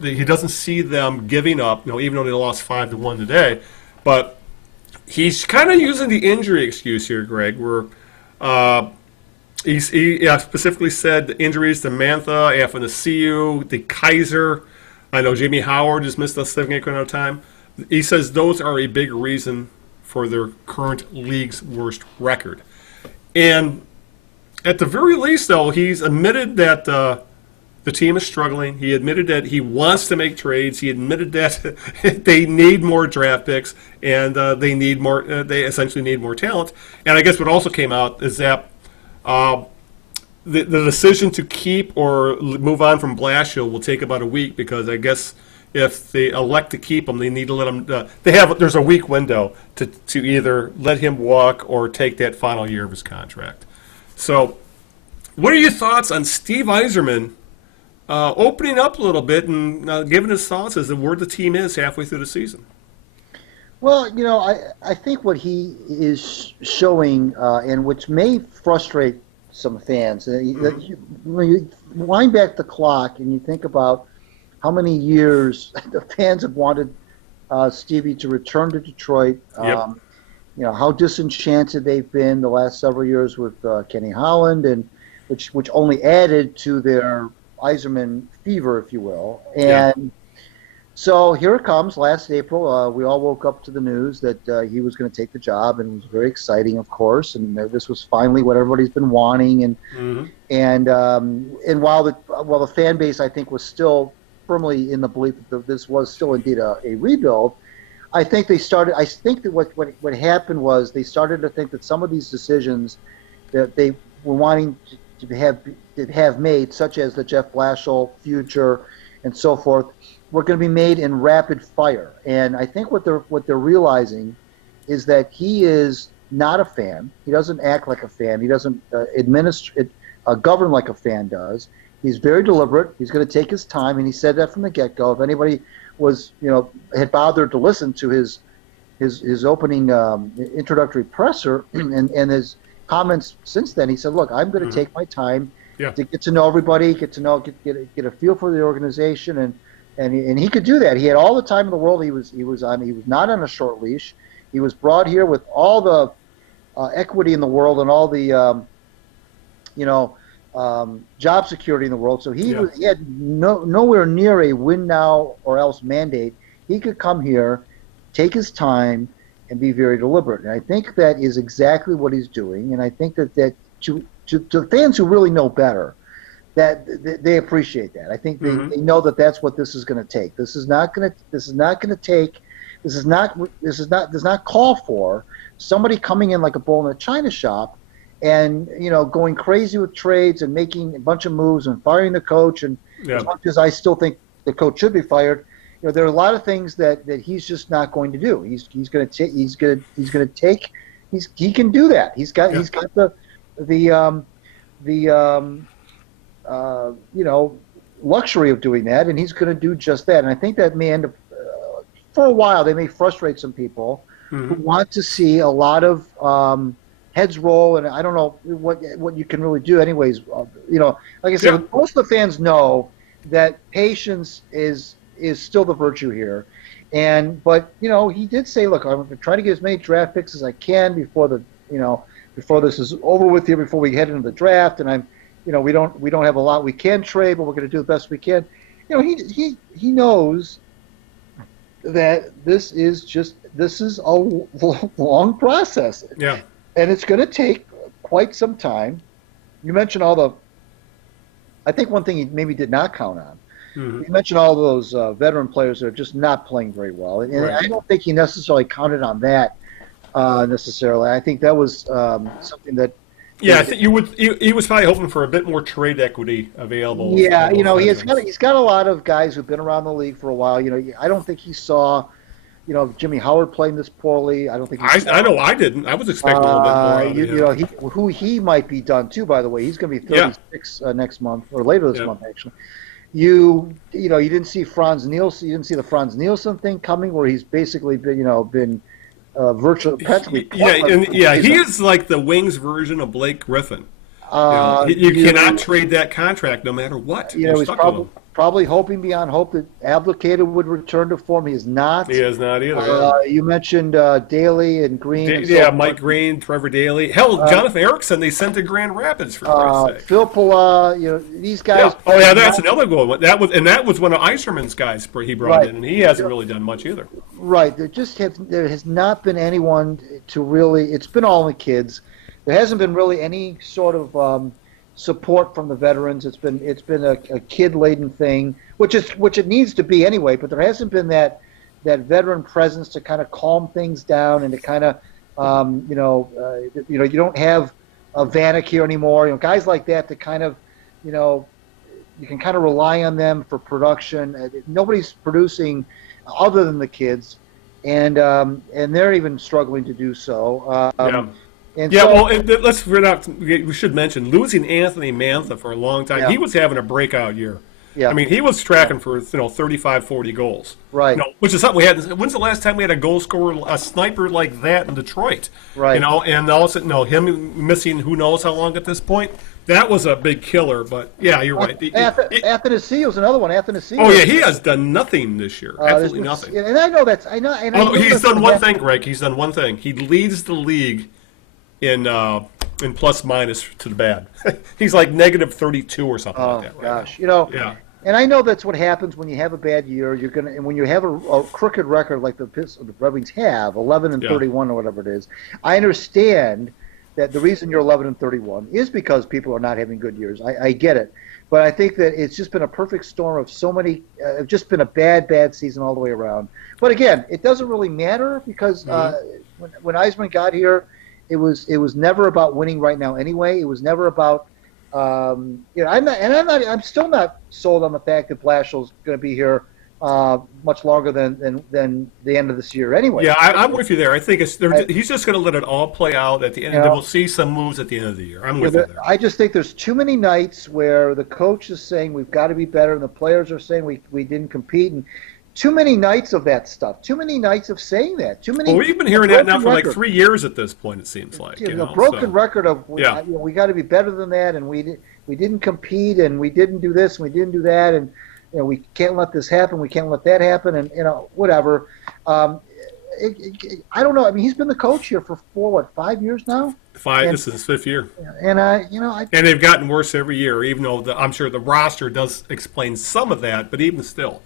he doesn't see them giving up, even though they lost 5-1 today. But he's kind of using the injury excuse here, Greg, where he specifically said the injuries to Mantha, Athanasiou, the Kaiser. I know Jimmy Howard just missed a significant amount of time. He says those are a big reason for their current league's worst record. And at the very least, though, he's admitted that the team is struggling. He admitted that he wants to make trades. He admitted that they need more draft picks and they need more. They essentially need more talent. And I guess what also came out is that the decision to keep or move on from Blashill will take about a week because I guess if they elect to keep him, they need to let him. There's a week window to either let him walk or take that final year of his contract. So, what are your thoughts on Steve Yzerman opening up a little bit and giving his thoughts as to where the team is halfway through the season? Well, I think what he is showing, and which may frustrate some fans, when you wind back the clock and you think about how many years the fans have wanted Stevie to return to Detroit, Yep. How disenchanted they've been the last several years with Kenny Holland, and which only added to their Yzerman fever, if you will. And so here it comes. Last April, we all woke up to the news that he was going to take the job, and it was very exciting, of course. And this was finally what everybody's been wanting. And while the fan base, I think, was still firmly in the belief that this was still indeed a rebuild, I think that what happened was they started to think that some of these decisions that they were wanting to have made, such as the Jeff Blashill future and so forth, were going to be made in rapid fire. And I think what they're realizing is that he is not a fan. He doesn't act like a fan. He doesn't govern like a fan does. He's very deliberate. He's going to take his time, and he said that from the get-go. If anybody had bothered to listen to his opening introductory presser and his comments since then, he said, "Look, I'm going to take my time to get to know everybody, get a feel for the organization, and he could do that. He had all the time in the world. He was not on a short leash. He was brought here with all the equity in the world and all the job security in the world. So he Yeah. was he had nowhere near a win now or else mandate. He could come here, take his time, and be very deliberate. And I think that is exactly what he's doing. And I think that to fans who really know better, that they appreciate that. I think they know that that's what this is going to take. This is not going to take. This does not call for somebody coming in like a bull in a china shop and going crazy with trades and making a bunch of moves and firing the coach. And as much as I still think the coach should be fired, there are a lot of things that he's just not going to do. He can do that. He's got the luxury of doing that, and he's going to do just that. And I think that may end up for a while. They may frustrate some people who want to see a lot of heads roll, and I don't know what you can really do. Anyways, like I said, most of the fans know that patience is still the virtue here, but he did say, look, I'm going to try to get as many draft picks as I can before this is over with here, before we head into the draft, and we don't have a lot we can trade, but we're going to do the best we can. He knows that this is a long process. Yeah. And it's going to take quite some time. You mentioned I think one thing he maybe did not count on. You mentioned all those veteran players that are just not playing very well. And I don't think he necessarily counted on that necessarily. I think that was something that. Yeah, I think he was probably hoping for a bit more trade equity available. Yeah, he's got a lot of guys who've been around the league for a while. I don't think he saw, Jimmy Howard playing this poorly. I don't think. I know I didn't. I was expecting a little bit more. He might be done too. By the way, he's going to be 36 next month or later this month actually. You didn't see Franz Nielsen. You didn't see the Franz Nielsen thing coming, where he's basically been virtually practically. He is like the Wings version of Blake Griffin. You cannot trade that contract no matter what. He's probably hoping beyond hope that Abdicated would return to form. He is not. He is not either. You mentioned Daly and Green. Mike Green, Trevor Daly. Hell, Jonathan Erickson they sent to Grand Rapids for Christ's sake. Phil Pula, these guys. Yeah. That's another good one. That was one of Yzerman's guys he brought in, and he hasn't really done much either. Right. There has not been anyone to really. It's been all the kids. There hasn't been really any sort of support from the veterans. It's been a kid-laden thing, which it needs to be anyway. But there hasn't been that veteran presence to kind of calm things down and to kind of you don't have a Vanek here anymore. Guys like that to kind of you can kind of rely on them for production. Nobody's producing other than the kids, and they're even struggling to do so. We should mention losing Anthony Mantha for a long time. Yeah. He was having a breakout year. Yeah. I mean, he was tracking for 35, 40 goals. Right. Which is something we had. When's the last time we had a goal scorer, a sniper like that in Detroit? Right. And also him missing who knows how long at this point. That was a big killer. But yeah, you're right. Athanasiou's another one. Athanasiou. Oh yeah, he has done nothing this year. Absolutely nothing. And I know that's. He's done one thing, Greg. He's done one thing. He leads the league in plus minus to the bad. He's like negative 32 or something like that. Oh gosh, Yeah. And I know that's what happens when you have a bad year. And when you have a crooked record like the Red Wings have, 11-31 or whatever it is. I understand that the reason you're 11-31 is because people are not having good years. I get it, but I think that it's just been a perfect storm of so many. Just been a bad season all the way around. But again, it doesn't really matter because when Yzerman got here. It was never about winning right now anyway. It was never about I'm still not sold on the fact that Blashill's going to be here much longer than the end of this year anyway. Yeah, I'm with you there. I think he's just going to let it all play out at the end. We'll see some moves at the end of the year. I'm with you there. I just think there's too many nights where the coach is saying we've got to be better, and the players are saying we didn't compete, and too many nights of that stuff. Too many nights of saying that. Too many. Well, we've been hearing that now for like 3 years at this point. It seems like a broken record of we got to be better than that, and we didn't compete, and we didn't do this, and we didn't do that, and we can't let this happen. We can't let that happen, and whatever. I don't know. I mean, he's been the coach here for 5 years now? And, This is his 5th year. and I And they've gotten worse every year, even though I'm sure the roster does explain some of that, but even still.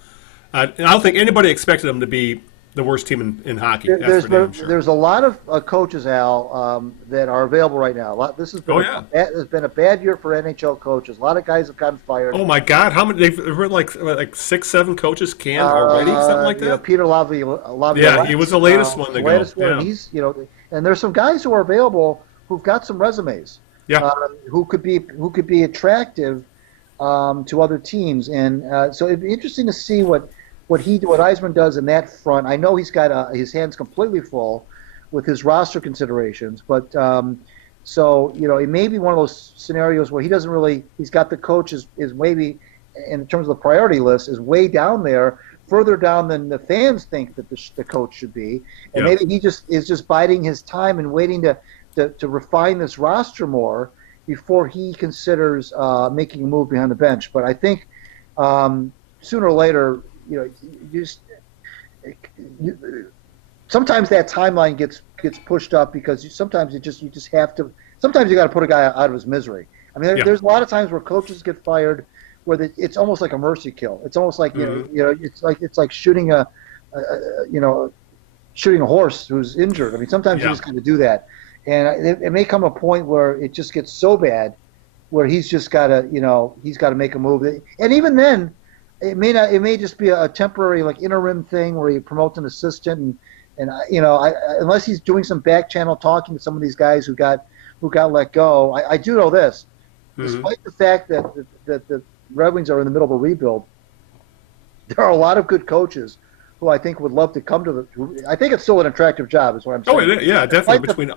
I don't think anybody expected them to be the worst team in hockey. there's a lot of coaches, Al, that are available right now. This has been has been a bad year for NHL coaches. A lot of guys have gotten fired. Oh my God! How many? They've written like 6, 7 coaches canned already, something like that. Peter Laviolette. Yeah, he was the latest one to go. Yeah. He's and there's some guys who are available who've got some resumes. Yeah. Who could be attractive to other teams, and so it'd be interesting to see what Yzerman does in that front. I know he's got his hands completely full with his roster considerations, but so it may be one of those scenarios where he doesn't really. He's got the coach is maybe in terms of the priority list is way down there, further down than the fans think that the coach should be, and maybe he is just biding his time and waiting to refine this roster more before he considers making a move behind the bench. But I think sooner or later. Sometimes that timeline gets pushed up because sometimes you just have to. Sometimes you got to put a guy out of his misery. I mean, there's a lot of times where coaches get fired where it's almost like a mercy kill. It's almost like it's like shooting a horse who's injured. I mean, sometimes you just got to do that, and it may come a point where it just gets so bad where he's just got to make a move, and even then. It may just be a temporary interim thing where he promotes an assistant and unless he's doing some back channel talking to some of these guys who got let go. I do know this, despite the fact that the Red Wings are in the middle of a rebuild, there are a lot of good coaches who I think would love to come to the. I think it's still an attractive job, is what I'm saying. Oh, yeah, definitely. Between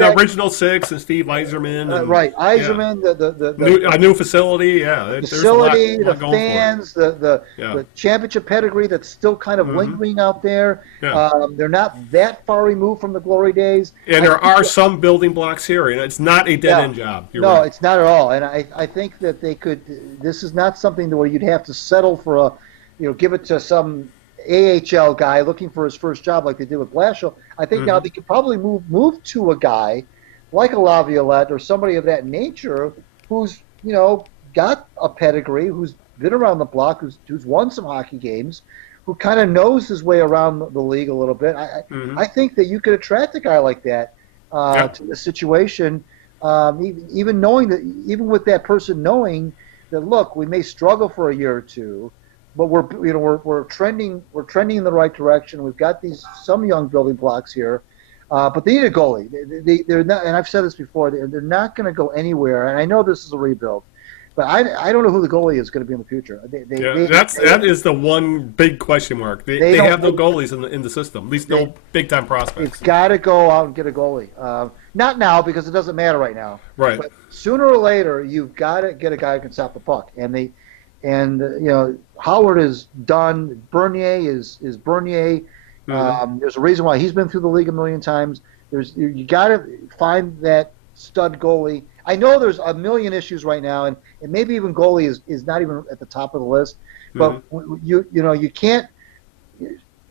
the original 6 and Steve Yzerman. And, right, Yzerman, a new facility, facility, the fans, the championship pedigree that's still kind of lingering out there. Yeah. They're not that far removed from the glory days. And there are some building blocks here. It's not a dead-end job. No, it's not at all. And I think that they could. This is not something where you'd have to settle for give it to some AHL guy looking for his first job like they did with Blashill. I think now they could probably move to a guy like a Laviolette or somebody of that nature who's got a pedigree, who's been around the block, who's won some hockey games, who kind of knows his way around the league a little bit. I think that you could attract a guy like that to the situation, even with that person knowing that look, we may struggle for a year or two. But we're trending in the right direction. We've got some young building blocks here, but they need a goalie. They're not, and I've said this before. They're not going to go anywhere. And I know this is a rebuild, but I don't know who the goalie is going to be in the future. That is the one big question mark. They have no goalies in the system. At least no big time prospects. It's got to go out and get a goalie. Not now because it doesn't matter right now. Right. But sooner or later, you've got to get a guy who can stop the puck. And Howard is done. Bernier is Bernier. There's a reason why he's been through the league a million times. You got to find that stud goalie. I know there's a million issues right now, and maybe even goalie is not even at the top of the list. But you can't.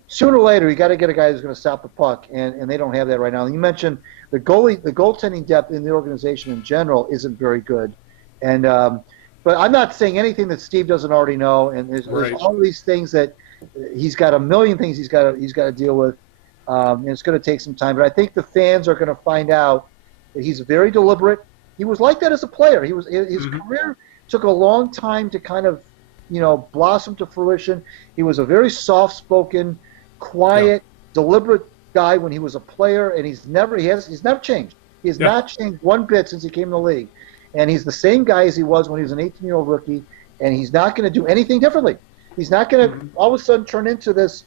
Sooner or later, you got to get a guy who's going to stop the puck, and they don't have that right now. And you mentioned the goaltending depth in the organization in general isn't very good, and. But I'm not saying anything that Steve doesn't already know, and there's all these things that he's got a million things he's got to deal with, and it's going to take some time. But I think the fans are going to find out that he's very deliberate. He was like that as a player. His career took a long time to kind of blossom to fruition. He was a very soft-spoken, quiet, deliberate guy when he was a player, and he's never changed. He has not changed one bit since he came in the league. And he's the same guy as he was when he was an 18-year-old rookie, and he's not going to do anything differently. He's not going to all of a sudden turn into this.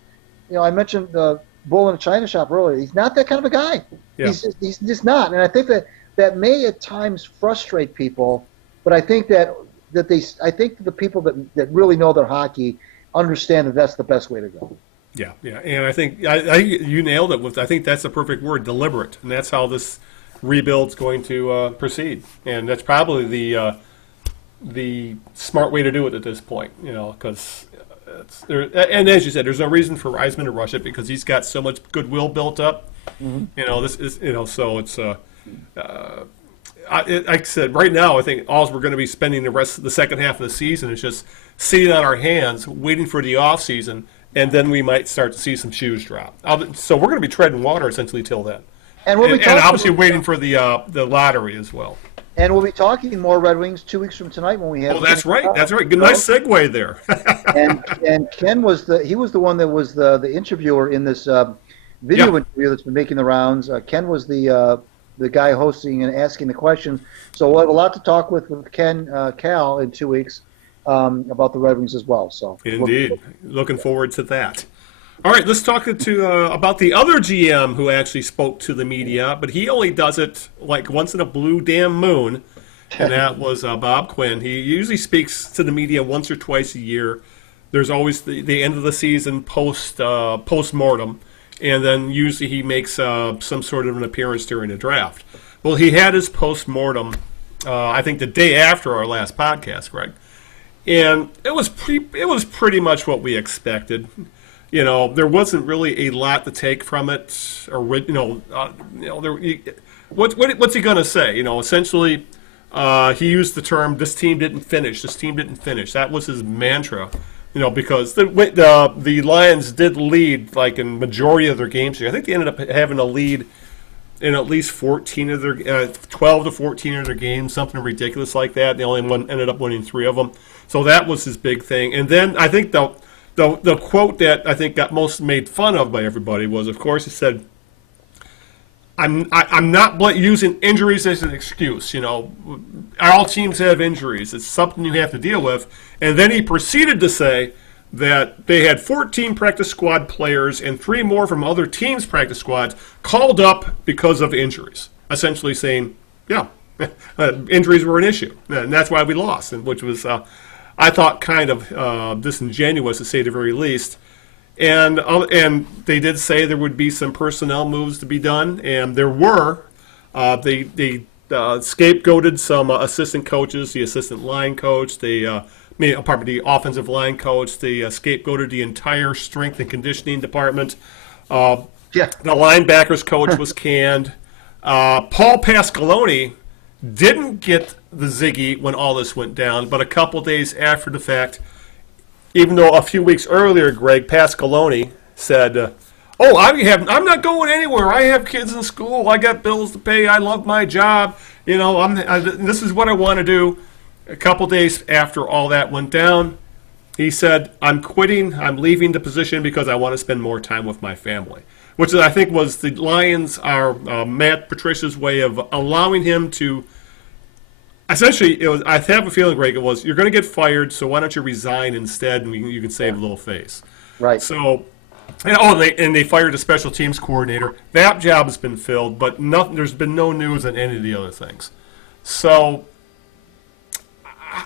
I mentioned the bull in a china shop earlier. He's not that kind of a guy. Yeah. He's just not. And I think that may at times frustrate people, but I think that the people that really know their hockey understand that that's the best way to go. Yeah, and I think you nailed it. I think that's the perfect word, deliberate, and that's how this rebuild's going to proceed, and that's probably the smart way to do it at this point. Because And as you said, there's no reason for Yzerman to rush it because he's got so much goodwill built up. This is so it's like I said, right now I think all we're going to be spending the rest of the second half of the season is just sitting on our hands, waiting for the off season, and then we might start to see some shoes drop. So we're going to be treading water essentially till then, And we'll be and obviously talking, waiting for the lottery as well. and we'll be talking more Red Wings 2 weeks from tonight when we have. Oh, that's right. That's right. Good, nice segue there. And Ken was the one that was the interviewer in this video interview that's been making the rounds. Ken was the guy hosting and asking the questions. So we'll have a lot to talk with Ken Cal in 2 weeks about the Red Wings as well. So Indeed, looking forward to that. All right, let's talk about the other GM who actually spoke to the media, but he only does it like once in a blue damn moon, and that was Bob Quinn. He usually speaks to the media once or twice a year. There's always the end of the season post-mortem, and then usually he makes some sort of an appearance during the draft. Well, he had his post-mortem, I think the day after our last podcast, Greg, and it was pretty much what we expected. There wasn't really a lot to take from it, or what's he going to say? Essentially, he used the term "this team didn't finish." This team didn't finish. That was his mantra. Because the Lions did lead like in majority of their games here. I think they ended up having a lead in at least 14 of their 12 to 14 of their games, something ridiculous like that. They only ended up winning 3 of them. So that was his big thing. And then I think the quote that I think got most made fun of by everybody was, of course, he said, I'm not using injuries as an excuse. All teams have injuries. It's something you have to deal with. And then he proceeded to say that they had 14 practice squad players and 3 more from other teams' practice squads called up because of injuries, essentially saying, injuries were an issue, and that's why we lost, and which was, I thought, kind of disingenuous to say the very least. And they did say there would be some personnel moves to be done, and there were. They scapegoated some assistant coaches, the assistant line coach, the offensive line coach. They scapegoated the entire strength and conditioning department. The linebackers coach was canned. Paul Pasqualoni didn't get the ziggy when all this went down, but a couple days after the fact, even though a few weeks earlier, Greg Pasqualoni said, I'm not going anywhere. I have kids in school. I got bills to pay. I love my job. This is what I want to do. A couple days after all that went down, he said, I'm quitting. I'm leaving the position because I want to spend more time with my family, which I think was the Lions, Matt Patricia's way of allowing him to. Essentially, it was. I have a feeling, Greg, it was, you're going to get fired, so why don't you resign instead, and you can save a little face. Right. So, and they fired a special teams coordinator. That job has been filled, but there's been no news on any of the other things. So,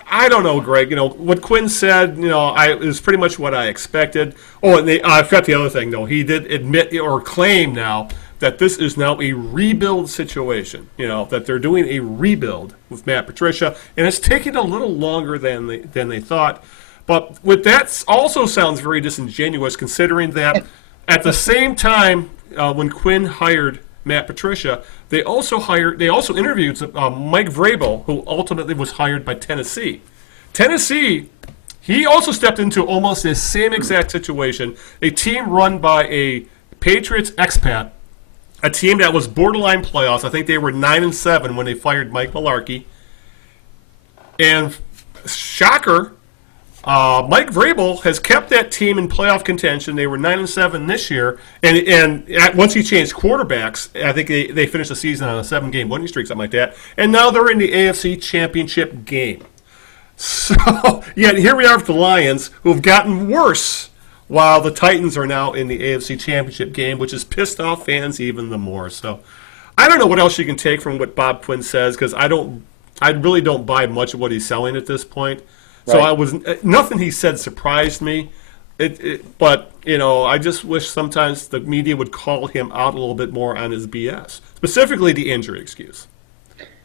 I don't know, Greg. What Quinn said, it was pretty much what I expected. Oh, and I forgot the other thing, though. He did admit or claim now that this is now a rebuild situation, that they're doing a rebuild with Matt Patricia, and it's taking a little longer than they thought. But with that also sounds very disingenuous, considering that at the same time when Quinn hired Matt Patricia, they also interviewed Mike Vrabel, who ultimately was hired by Tennessee. Tennessee, he also stepped into almost the same exact situation, a team run by a Patriots expat, a team that was borderline playoffs. I think they were 9-7 when they fired Mike Mularkey. And shocker, Mike Vrabel has kept that team in playoff contention. They were 9-7 this year, and once he changed quarterbacks, I think they finished the season on a 7-game winning streak, something like that. And now they're in the AFC Championship game. So, here we are with the Lions, who have gotten worse, while the Titans are now in the AFC Championship game, which has pissed off fans even the more. So, I don't know what else you can take from what Bob Quinn says, because I really don't buy much of what he's selling at this point. Right. So nothing he said surprised me. But I just wish sometimes the media would call him out a little bit more on his BS, specifically the injury excuse.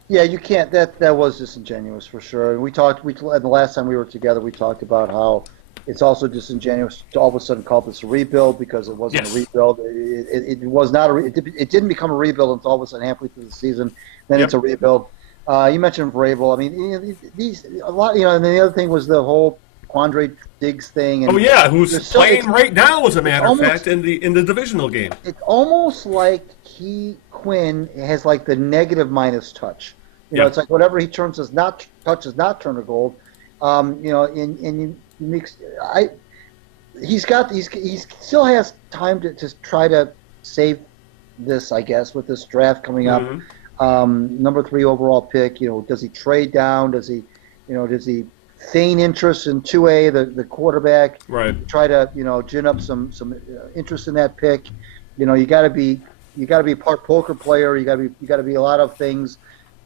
Yeah, you can't. That was disingenuous for sure. And we talked. And the last time we were together, we talked about how it's also disingenuous to all of a sudden call this a rebuild because it wasn't Yes. a rebuild. It was not it didn't become a rebuild until all of a sudden halfway through the season. Then Yep. it's a rebuild. You mentioned Vrabel. I mean, these a lot. And then the other thing was the whole Quandre Diggs thing. And Oh yeah, who's there's so- playing right now, as a matter of almost- fact, in the divisional game. it's almost like Quinn has like the negative minus touch. You know, Yeah. it's like whatever he turns does not turn to gold. And you mix. He still has time to try to save this, I guess, with this draft coming up. Number 3 overall pick. Does he trade down? Does he feign interest in 2A, the quarterback? Right. Try to gin up some interest in that pick. You got to be a part poker player. You got to be a lot of things.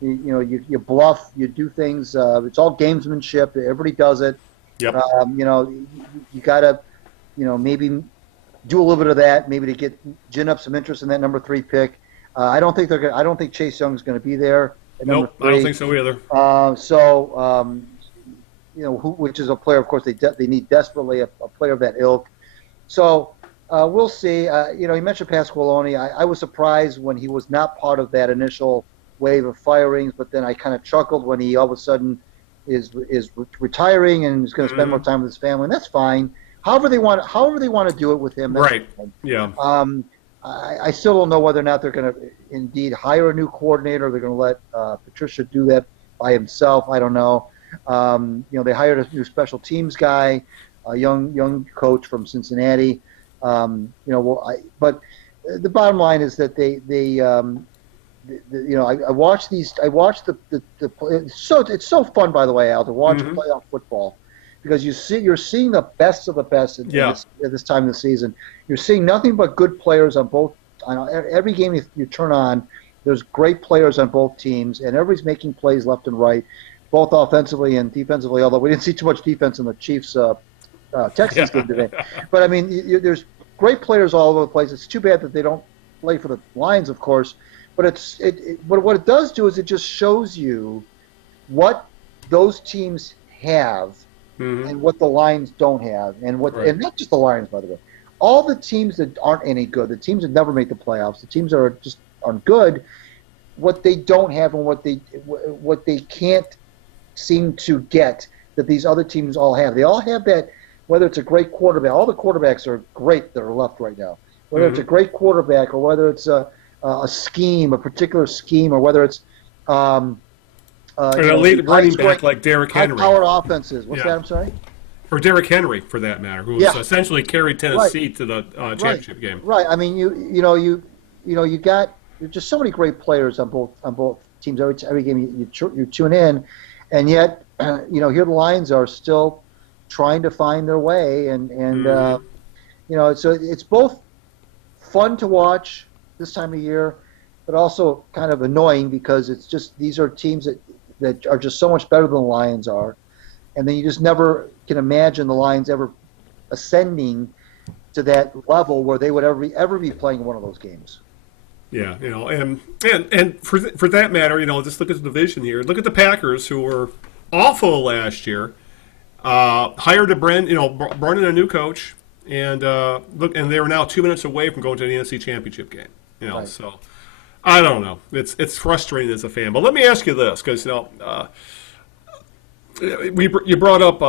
You bluff. You do things. It's all gamesmanship. Everybody does it. Yep. You got to maybe do a little bit of that, maybe to gin up some interest in that number 3 pick. I don't think Chase Young's going to be there at number Nope, 3. I don't think so either. Which is a player, of course, they need desperately a player of that ilk. So we'll see. You mentioned Pasqualoni. I was surprised when he was not part of that initial wave of firings, but then I kind of chuckled when he all of a sudden is retiring and is going to spend more time with his family, and that's fine. However they want to do it with him. That's Right. fine. Yeah. I still don't know whether or not they're going to indeed hire a new coordinator. Or they're going to let Patricia do that by himself. I don't know. They hired a new special teams guy, a young coach from Cincinnati. But the bottom line is that I watched these. I watched it's so fun, by the way, Al, to watch playoff football, because you're seeing the best of the best at this time of the season. You're seeing nothing but good players on both. On every game you turn on, there's great players on both teams, and everybody's making plays left and right, both offensively and defensively. Although we didn't see too much defense in the Chiefs Texans game today, but I mean, there's great players all over the place. It's too bad that they don't play for the Lions, of course. But what it does do is it just shows you what those teams have and what the Lions don't have, and and not just the Lions, by the way. All the teams that aren't any good, the teams that never make the playoffs, the teams that are just aren't good, what they don't have and what they can't seem to get that these other teams all have. They all have that. Whether it's a great quarterback, all the quarterbacks are great that are left right now. Whether it's a great quarterback or whether it's a scheme, a particular scheme, or whether it's an elite running back like Derrick Henry. High-power offenses. What's Yeah. that? I'm sorry? Or Derrick Henry, for that matter, who essentially carried Tennessee to the championship game. Right. I mean, you got there's just so many great players on both teams. Every game you tune in, and yet here the Lions are still trying to find their way, and so it's both fun to watch this time of year, but also kind of annoying because it's just these are teams that are just so much better than the Lions are, and then you just never can imagine the Lions ever ascending to that level where they would ever be playing one of those games. Yeah, and for that matter, just look at the division here. Look at the Packers, who were awful last year. Hired brought in a new coach, and and they were now 2 minutes away from going to the NFC Championship game. Right. So I don't know. It's frustrating as a fan. But let me ask you this, because you brought up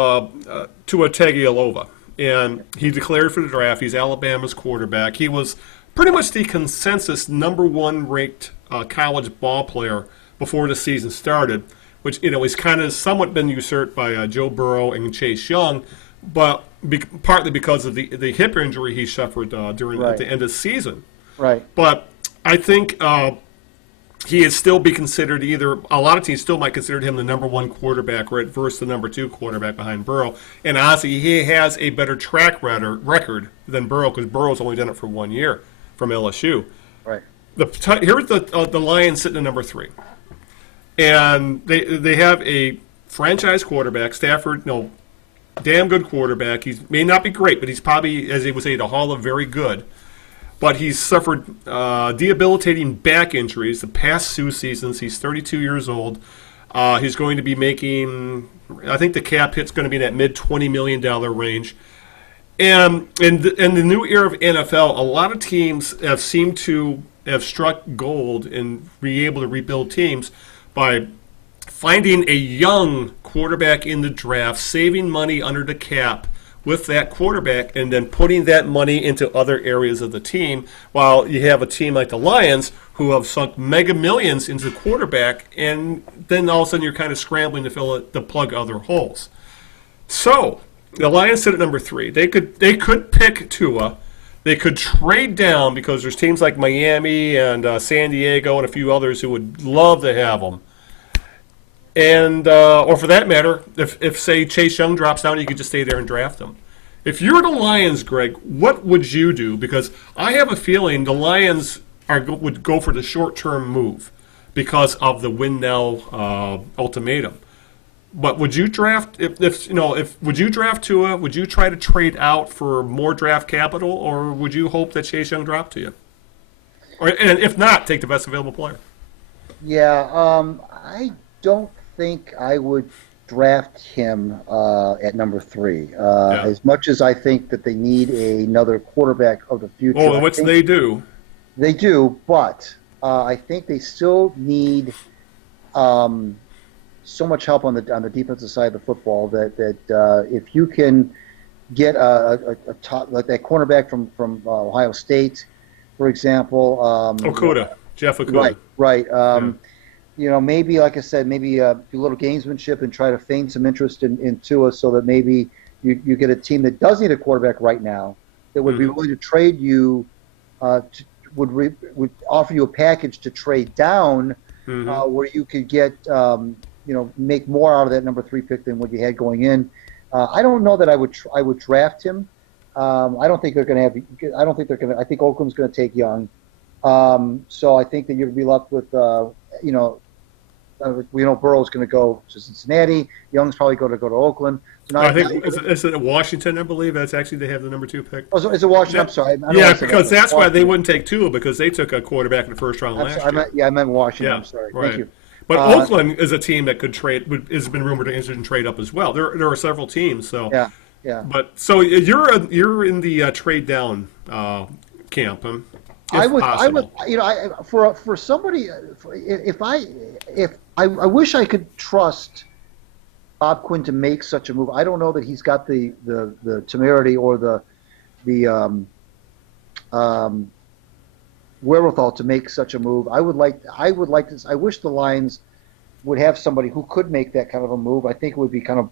Tua Tagovailoa, and he declared for the draft. He's Alabama's quarterback. He was pretty much the consensus number 1 ranked college ball player before the season started, which he's kind of somewhat been usurped by Joe Burrow and Chase Young, but partly because of the hip injury he suffered at the end of the season. Right. But I think he is still be considered a lot of teams still might consider him the number 1 quarterback versus the number 2 quarterback behind Burrow. And honestly, he has a better track record than Burrow, because Burrow's only done it for 1 year from LSU. Right. Here's the Lions sitting at number 3. And they have a franchise quarterback, Stafford, damn good quarterback. He may not be great, but he's probably, as they would say, the Hall of Very Good. But he's suffered debilitating back injuries the past 2 seasons. He's 32 years old. He's going to be making, I think the cap hit's going to be in that mid $20 million range. And in the new era of NFL, a lot of teams have seemed to have struck gold and be able to rebuild teams by finding a young quarterback in the draft, saving money under the cap with that quarterback, and then putting that money into other areas of the team, while you have a team like the Lions who have sunk mega millions into the quarterback, and then all of a sudden you're kind of scrambling to plug other holes. So the Lions sit at number 3. They could pick Tua. They could trade down because there's teams like Miami and San Diego and a few others who would love to have them. And or for that matter, if say Chase Young drops down, you could just stay there and draft him. If you're the Lions, Greg, what would you do? Because I have a feeling the Lions would go for the short-term move because of the win now ultimatum. But would you draft would you draft Tua? Would you try to trade out for more draft capital, or would you hope that Chase Young dropped to you? And if not, take the best available player. Yeah, I don't think I would draft him at number 3. As much as I think that they need another quarterback of the future. Oh, which they do. They do, but I think they still need so much help on the defensive side of the football that if you can get a top, like that cornerback from Ohio State, for example. Okuda, Jeff Okuda. Right. Maybe, like I said, maybe do a little gamesmanship and try to feign some interest in Tua so that maybe you get a team that does need a quarterback right now that would be willing to trade you, would offer you a package to trade down where you could get, make more out of that number 3 pick than what you had going in. I don't know that I would draft him. I don't think they're going to have. I don't think they're going to. I think Oakland's going to take Young. So I think that you'd be left with, Burrow's going to go to Cincinnati. Young's probably going to go to Oakland. So I think it's in Washington, I believe. That's actually they have the number 2 pick. Oh, so it's a Washington. I'm sorry. Because that's why they wouldn't take Tua, because they took a quarterback in the first round last year. I meant Washington. Yeah, I'm sorry. Right. Thank you. But Oakland is a team that could trade. Has been rumored to interested in trade up as well. There are several teams. So yeah. But so you're in the trade down camp. I would, for somebody, I wish I could trust Bob Quinn to make such a move. I don't know that he's got the temerity or the wherewithal to make such a move. I would like to. I wish the Lions would have somebody who could make that kind of a move. I think it would be kind of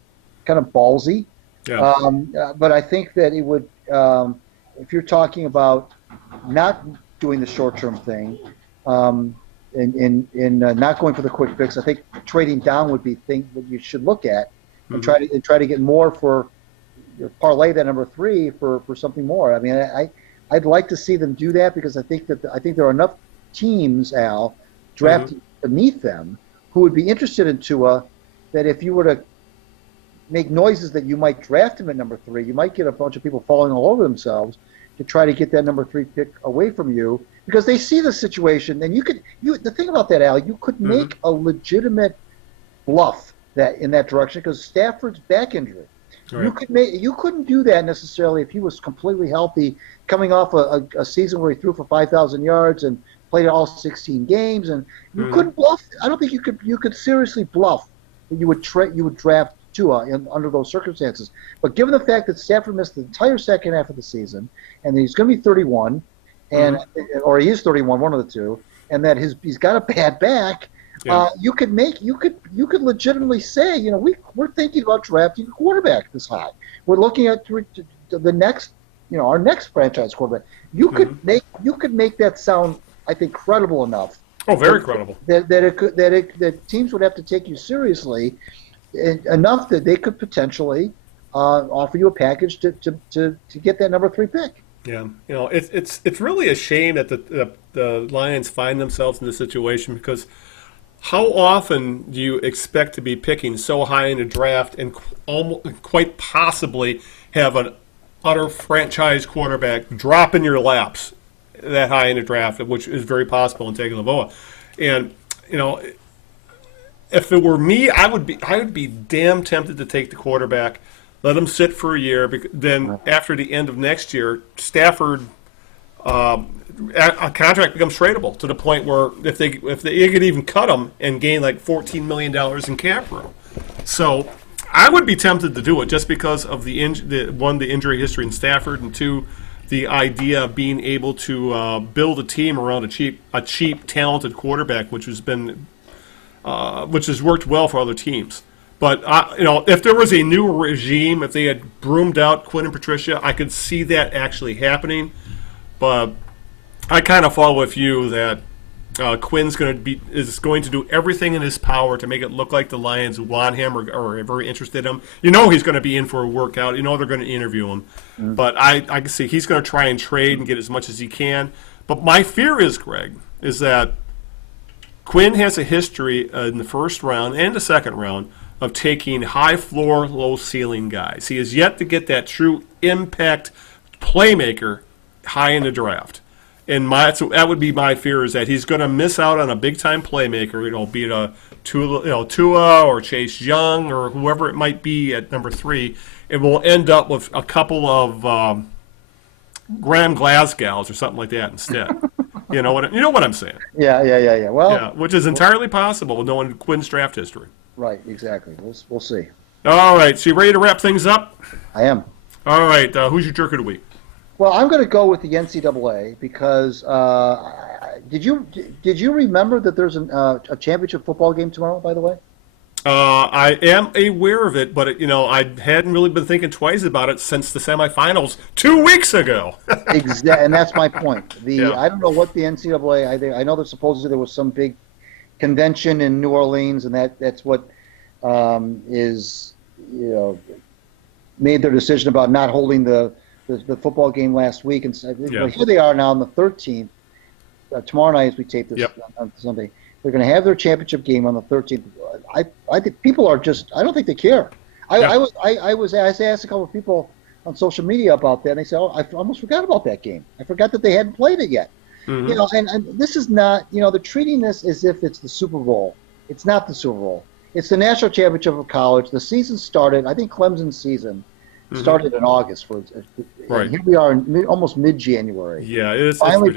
ballsy. Yeah. But I think that it would, if you're talking about not doing the short-term thing, and not going for the quick fix, I think trading down would be thing that you should look at and try to get more for parlay that number 3 for something more. I mean, I'd like to see them do that because I think there are enough teams, Al, drafted beneath them who would be interested in Tua, that if you were to make noises that you might draft him at number 3, you might get a bunch of people falling all over themselves to try to get that number 3 pick away from you because they see the situation. And the thing about that, Al, you could make a legitimate bluff in that direction because Stafford's back injury. Right. You couldn't do that necessarily if he was completely healthy, coming off a season where he threw for 5,000 yards and played all 16 games, and you couldn't bluff. I don't think you could seriously bluff that you would draft Tua under those circumstances. But given the fact that Stafford missed the entire second half of the season, and he's going to be 31, or he is 31, one of the two, and that he's got a bad back. Yeah. You could legitimately say, we're thinking about drafting a quarterback this high. We're looking at the next, our next franchise quarterback. You could make that sound, I think, credible enough. Oh, very credible. That teams would have to take you seriously enough that they could potentially offer you a package to get that number 3 pick. Yeah, it's really a shame that the Lions find themselves in this situation because. How often do you expect to be picking so high in the draft and quite possibly have an utter franchise quarterback drop in your laps that high in the draft, which is very possible in Tagovailoa? And, if it were me, I would be damn tempted to take the quarterback, let him sit for a year. Then after the end of next year, Stafford, a contract becomes tradable to the point where if they could even cut him and gain like $14 million in cap room. So I would be tempted to do it just because of the injury history in Stafford, and two, the idea of being able to build a team around a cheap, talented quarterback, which has worked well for other teams. But if there was a new regime, if they had broomed out Quinn and Patricia, I could see that actually happening. But I kind of follow with you that Quinn's is going to do everything in his power to make it look like the Lions want him or are very interested in him. He's going to be in for a workout. They're going to interview him. Mm-hmm. But I can see he's going to try and trade and get as much as he can. But my fear is, Greg, is that Quinn has a history in the first round and the second round of taking high floor, low ceiling guys. He has yet to get that true impact playmaker high in the draft. And so that would be my fear, is that he's going to miss out on a big time playmaker, be it a Tua or Chase Young or whoever it might be at number 3. It will end up with a couple of Graham Glasgows or something like that instead. You know what I'm saying? Yeah. Well, which is entirely possible knowing Quinn's draft history. Right, exactly. We'll see. All right, so you ready to wrap things up? I am. All right, who's your jerk of the week? Well, I'm going to go with the NCAA because did you remember that there's a championship football game tomorrow? By the way, I am aware of it, but I hadn't really been thinking twice about it since the semifinals 2 weeks ago. Exactly, and that's my point. I don't know what the NCAA. I know that supposedly there was some big convention in New Orleans, and that's what is made their decision about not holding the football game last week. And here they are now on the 13th. Tomorrow night, as we tape this on Sunday, they're going to have their championship game on the 13th. I think people are just. I don't think they care. I asked a couple of people on social media about that, and they said, "Oh, I almost forgot about that game. I forgot that they hadn't played it yet." Mm-hmm. And this is not. They're treating this as if it's the Super Bowl. It's not the Super Bowl. It's the national championship of college. The season started. I think Clemson's season started in August. Right. Here we are in almost mid-January. Yeah, it's finally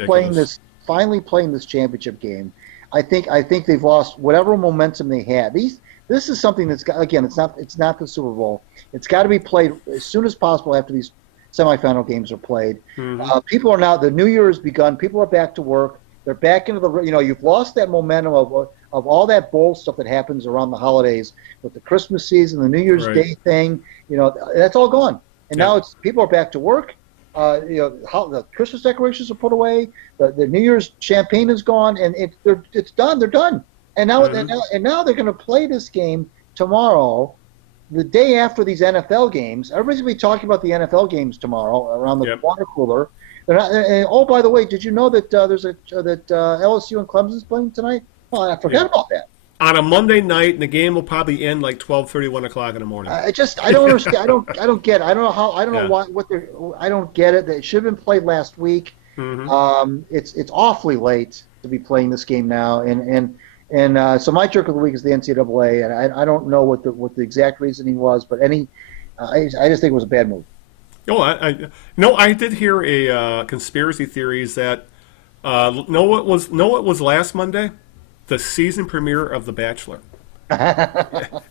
playing this championship game. I think they've lost whatever momentum they had. This is something that's again, it's not the Super Bowl. It's got to be played as soon as possible after these semifinal games are played. Mm-hmm. People are now. The new year has begun. People are back to work. They're back into the. You've lost that momentum of all that bowl stuff that happens around the holidays with the Christmas season, the New Year's Day thing. That's all gone. And now people are back to work. The Christmas decorations are put away. The New Year's champagne is gone, and it's done. They're done. And now now they're going to play this game tomorrow, the day after these NFL games. Everybody's going to be talking about the NFL games tomorrow around the water cooler. They're not. And, by the way, did you know that LSU and Clemson's playing tonight? Oh, I forgot about that. On a Monday night, and the game will probably end like 12:30, 1 o'clock in the morning. I don't understand. I don't get it. I don't know how. I don't know what they're. I don't get it. It should have been played last week. Mm-hmm. It's awfully late to be playing this game now, and so my jerk of the week is the NCAA, and I don't know what the exact reasoning was, but I just think it was a bad move. I did hear a conspiracy theories that know what was last Monday? The season premiere of The Bachelor. And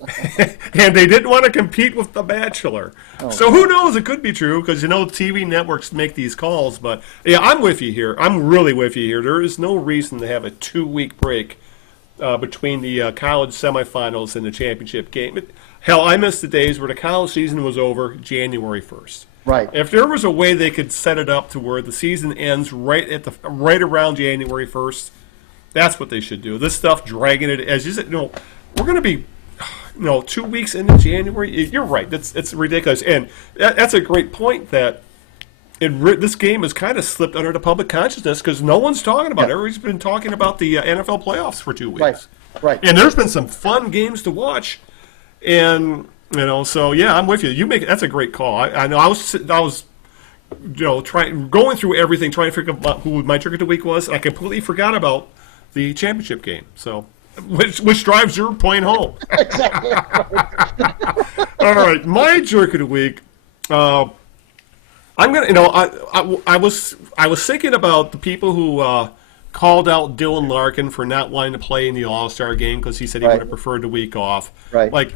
they didn't want to compete with The Bachelor. So who knows? It could be true because, TV networks make these calls. But, I'm with you here. I'm really with you here. There is no reason to have a 2-week break between the college semifinals and the championship game. Hell, I missed the days where the college season was over January 1st. Right. If there was a way they could set it up to where the season ends right around January 1st, that's what they should do. This stuff dragging it, as you said, we're going to be, 2 weeks into January. You're right. It's ridiculous, and that's a great point. That this game has kind of slipped under the public consciousness because no one's talking about it. Everybody's been talking about the NFL playoffs for 2 weeks. Right. And there's been some fun games to watch, and so I'm with you. That's a great call. I know I was. Going through everything, trying to figure out who my trick of the week was, and I completely forgot about the championship game. So which drives your point home. Exactly. All right, my jerk of the week. I'm gonna, I was thinking about the people who called out Dylan Larkin for not wanting to play in the All-Star game because he said he Right. would have preferred the week off. Right. Like,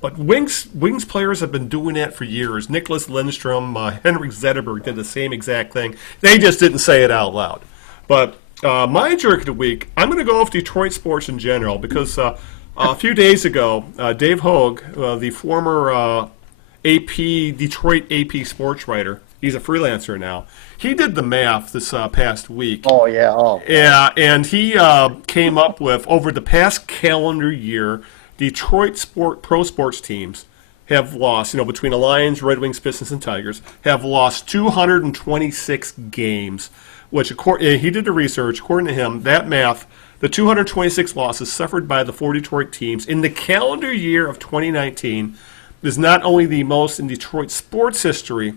but Wings players have been doing that for years. Nicholas Lindstrom, Henrik Zetterberg did the same exact thing. They just didn't say it out loud. But my jerk of the week, I'm going to go with Detroit sports in general because a few days ago, Dave Hogue, the former Detroit AP sports writer, he's a freelancer now. He did the math this past week. Oh, yeah. Oh. Yeah, and he came up with, over the past calendar year, Detroit pro sports teams have lost, between the Lions, Red Wings, Pistons, and Tigers, have lost 226 games, which, he did the research, according to him, that math, the 226 losses suffered by the four Detroit teams in the calendar year of 2019 is not only the most in Detroit sports history,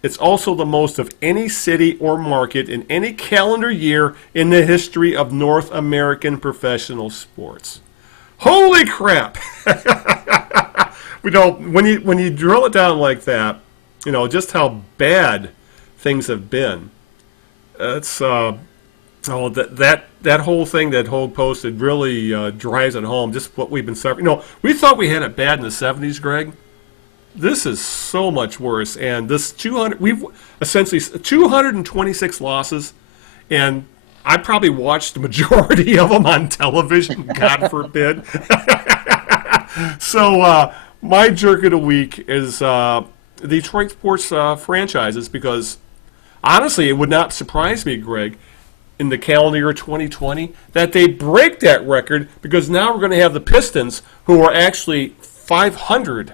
it's also the most of any city or market in any calendar year in the history of North American professional sports. Holy crap! When you drill it down like that, just how bad things have been. It's that whole thing that Hogue posted really drives it home. Just what we've been suffering. We thought we had it bad in the 70s, Greg. This is so much worse, and this we've essentially 226 losses, and I probably watched the majority of them on television. God forbid. So my jerk of the week is Detroit sports franchises, because honestly, it would not surprise me, Greg, in the calendar year 2020 that they break that record, because now we're going to have the Pistons, who are actually 500.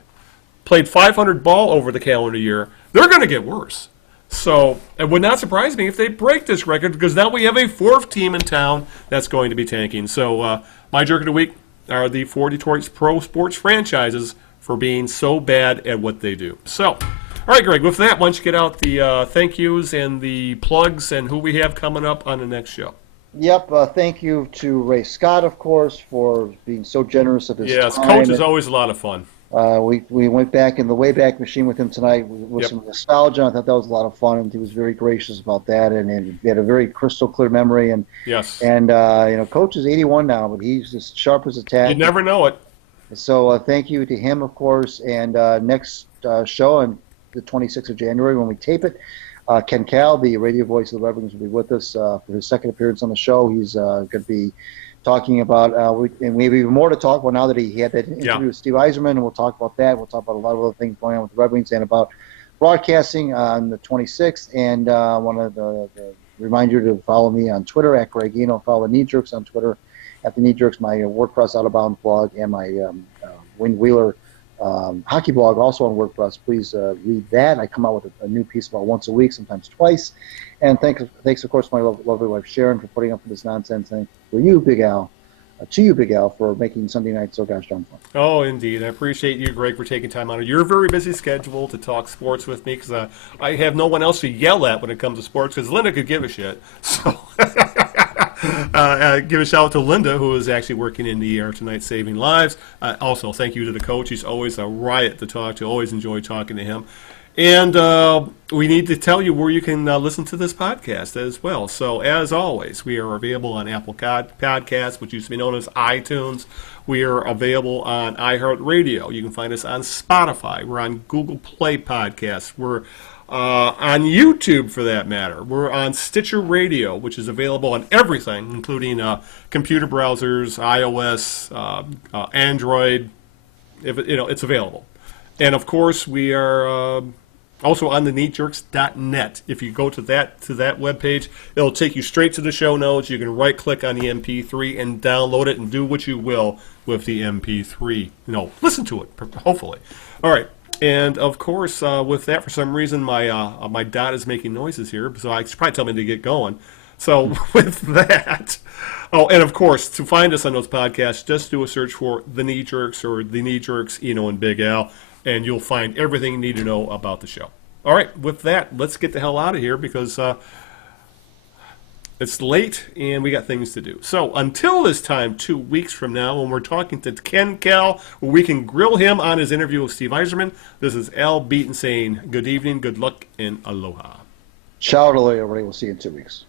Played 500 ball over the calendar year. They're going to get worse. So it would not surprise me if they break this record, because now we have a fourth team in town that's going to be tanking. So my jerk of the week are the four Detroit pro sports franchises for being so bad at what they do. So, all right, Greg, with that, why don't you get out the thank yous and the plugs and who we have coming up on the next show. Yep. Thank you to Ray Scott, of course, for being so generous of his time. Yes, Coach is always a lot of fun. We went back in the Wayback Machine with him tonight with some nostalgia. I thought that was a lot of fun, and he was very gracious about that, and he had a very crystal clear memory. And yes, and Coach is 81 now, but he's as sharp as a tack. You never know it. So thank you to him, of course. And next show on the 26th of January when we tape it, Ken Cal, the radio voice of the Red Wings, will be with us for his second appearance on the show. He's going to be talking about, and we have even more to talk about now that he had that interview with Steve Yzerman, and we'll talk about that. We'll talk about a lot of other things going on with the Red Wings and about broadcasting on the 26th. And I want to remind you to follow me on Twitter at Greg Eno. Follow the Knee Jerks on Twitter at the Knee Jerks, my WordPress Out of Bounds blog, and my Wayne Wheeler hockey blog also on WordPress. Please read that. I come out with a new piece about once a week, sometimes twice. And thanks of course, to my lovely wife Sharon for putting up with this nonsense. Thanks for you, Big Al, for making Sunday night so gosh darn fun. Oh, indeed. I appreciate you, Greg, for taking time out of your very busy schedule to talk sports with me, because I have no one else to yell at when it comes to sports, because Linda could give a shit. So give a shout out to Linda, who is actually working in the ER tonight, saving lives. Also, thank you to the coach. He's always a riot to talk to. Always enjoy talking to him. And we need to tell you where you can listen to this podcast as well. So, as always, we are available on Apple Podcasts, which used to be known as iTunes. We are available on iHeartRadio. You can find us on Spotify. We're on Google Play Podcasts. We're on YouTube, for that matter. We're on Stitcher Radio, which is available on everything, including computer browsers, iOS, Android. It's available. And, of course, we are also on the kneejerks.net. If you go to that webpage, it'll take you straight to the show notes. You can right-click on the MP3 and download it and do what you will with the MP3. Listen to it, hopefully. All right. And, of course, with that, for some reason, my dot is making noises here, so it's probably telling me to get going. So with that, and, of course, to find us on those podcasts, just do a search for The Knee Jerks or The Knee Jerks, Eno and Big Al, and you'll find everything you need to know about the show. All right, with that, let's get the hell out of here, because It's late, and we got things to do. So until this time, 2 weeks from now, when we're talking to Ken Kell, where we can grill him on his interview with Steve Yzerman, this is Al Beaton saying good evening, good luck, and aloha. Ciao to everybody. We'll see you in 2 weeks.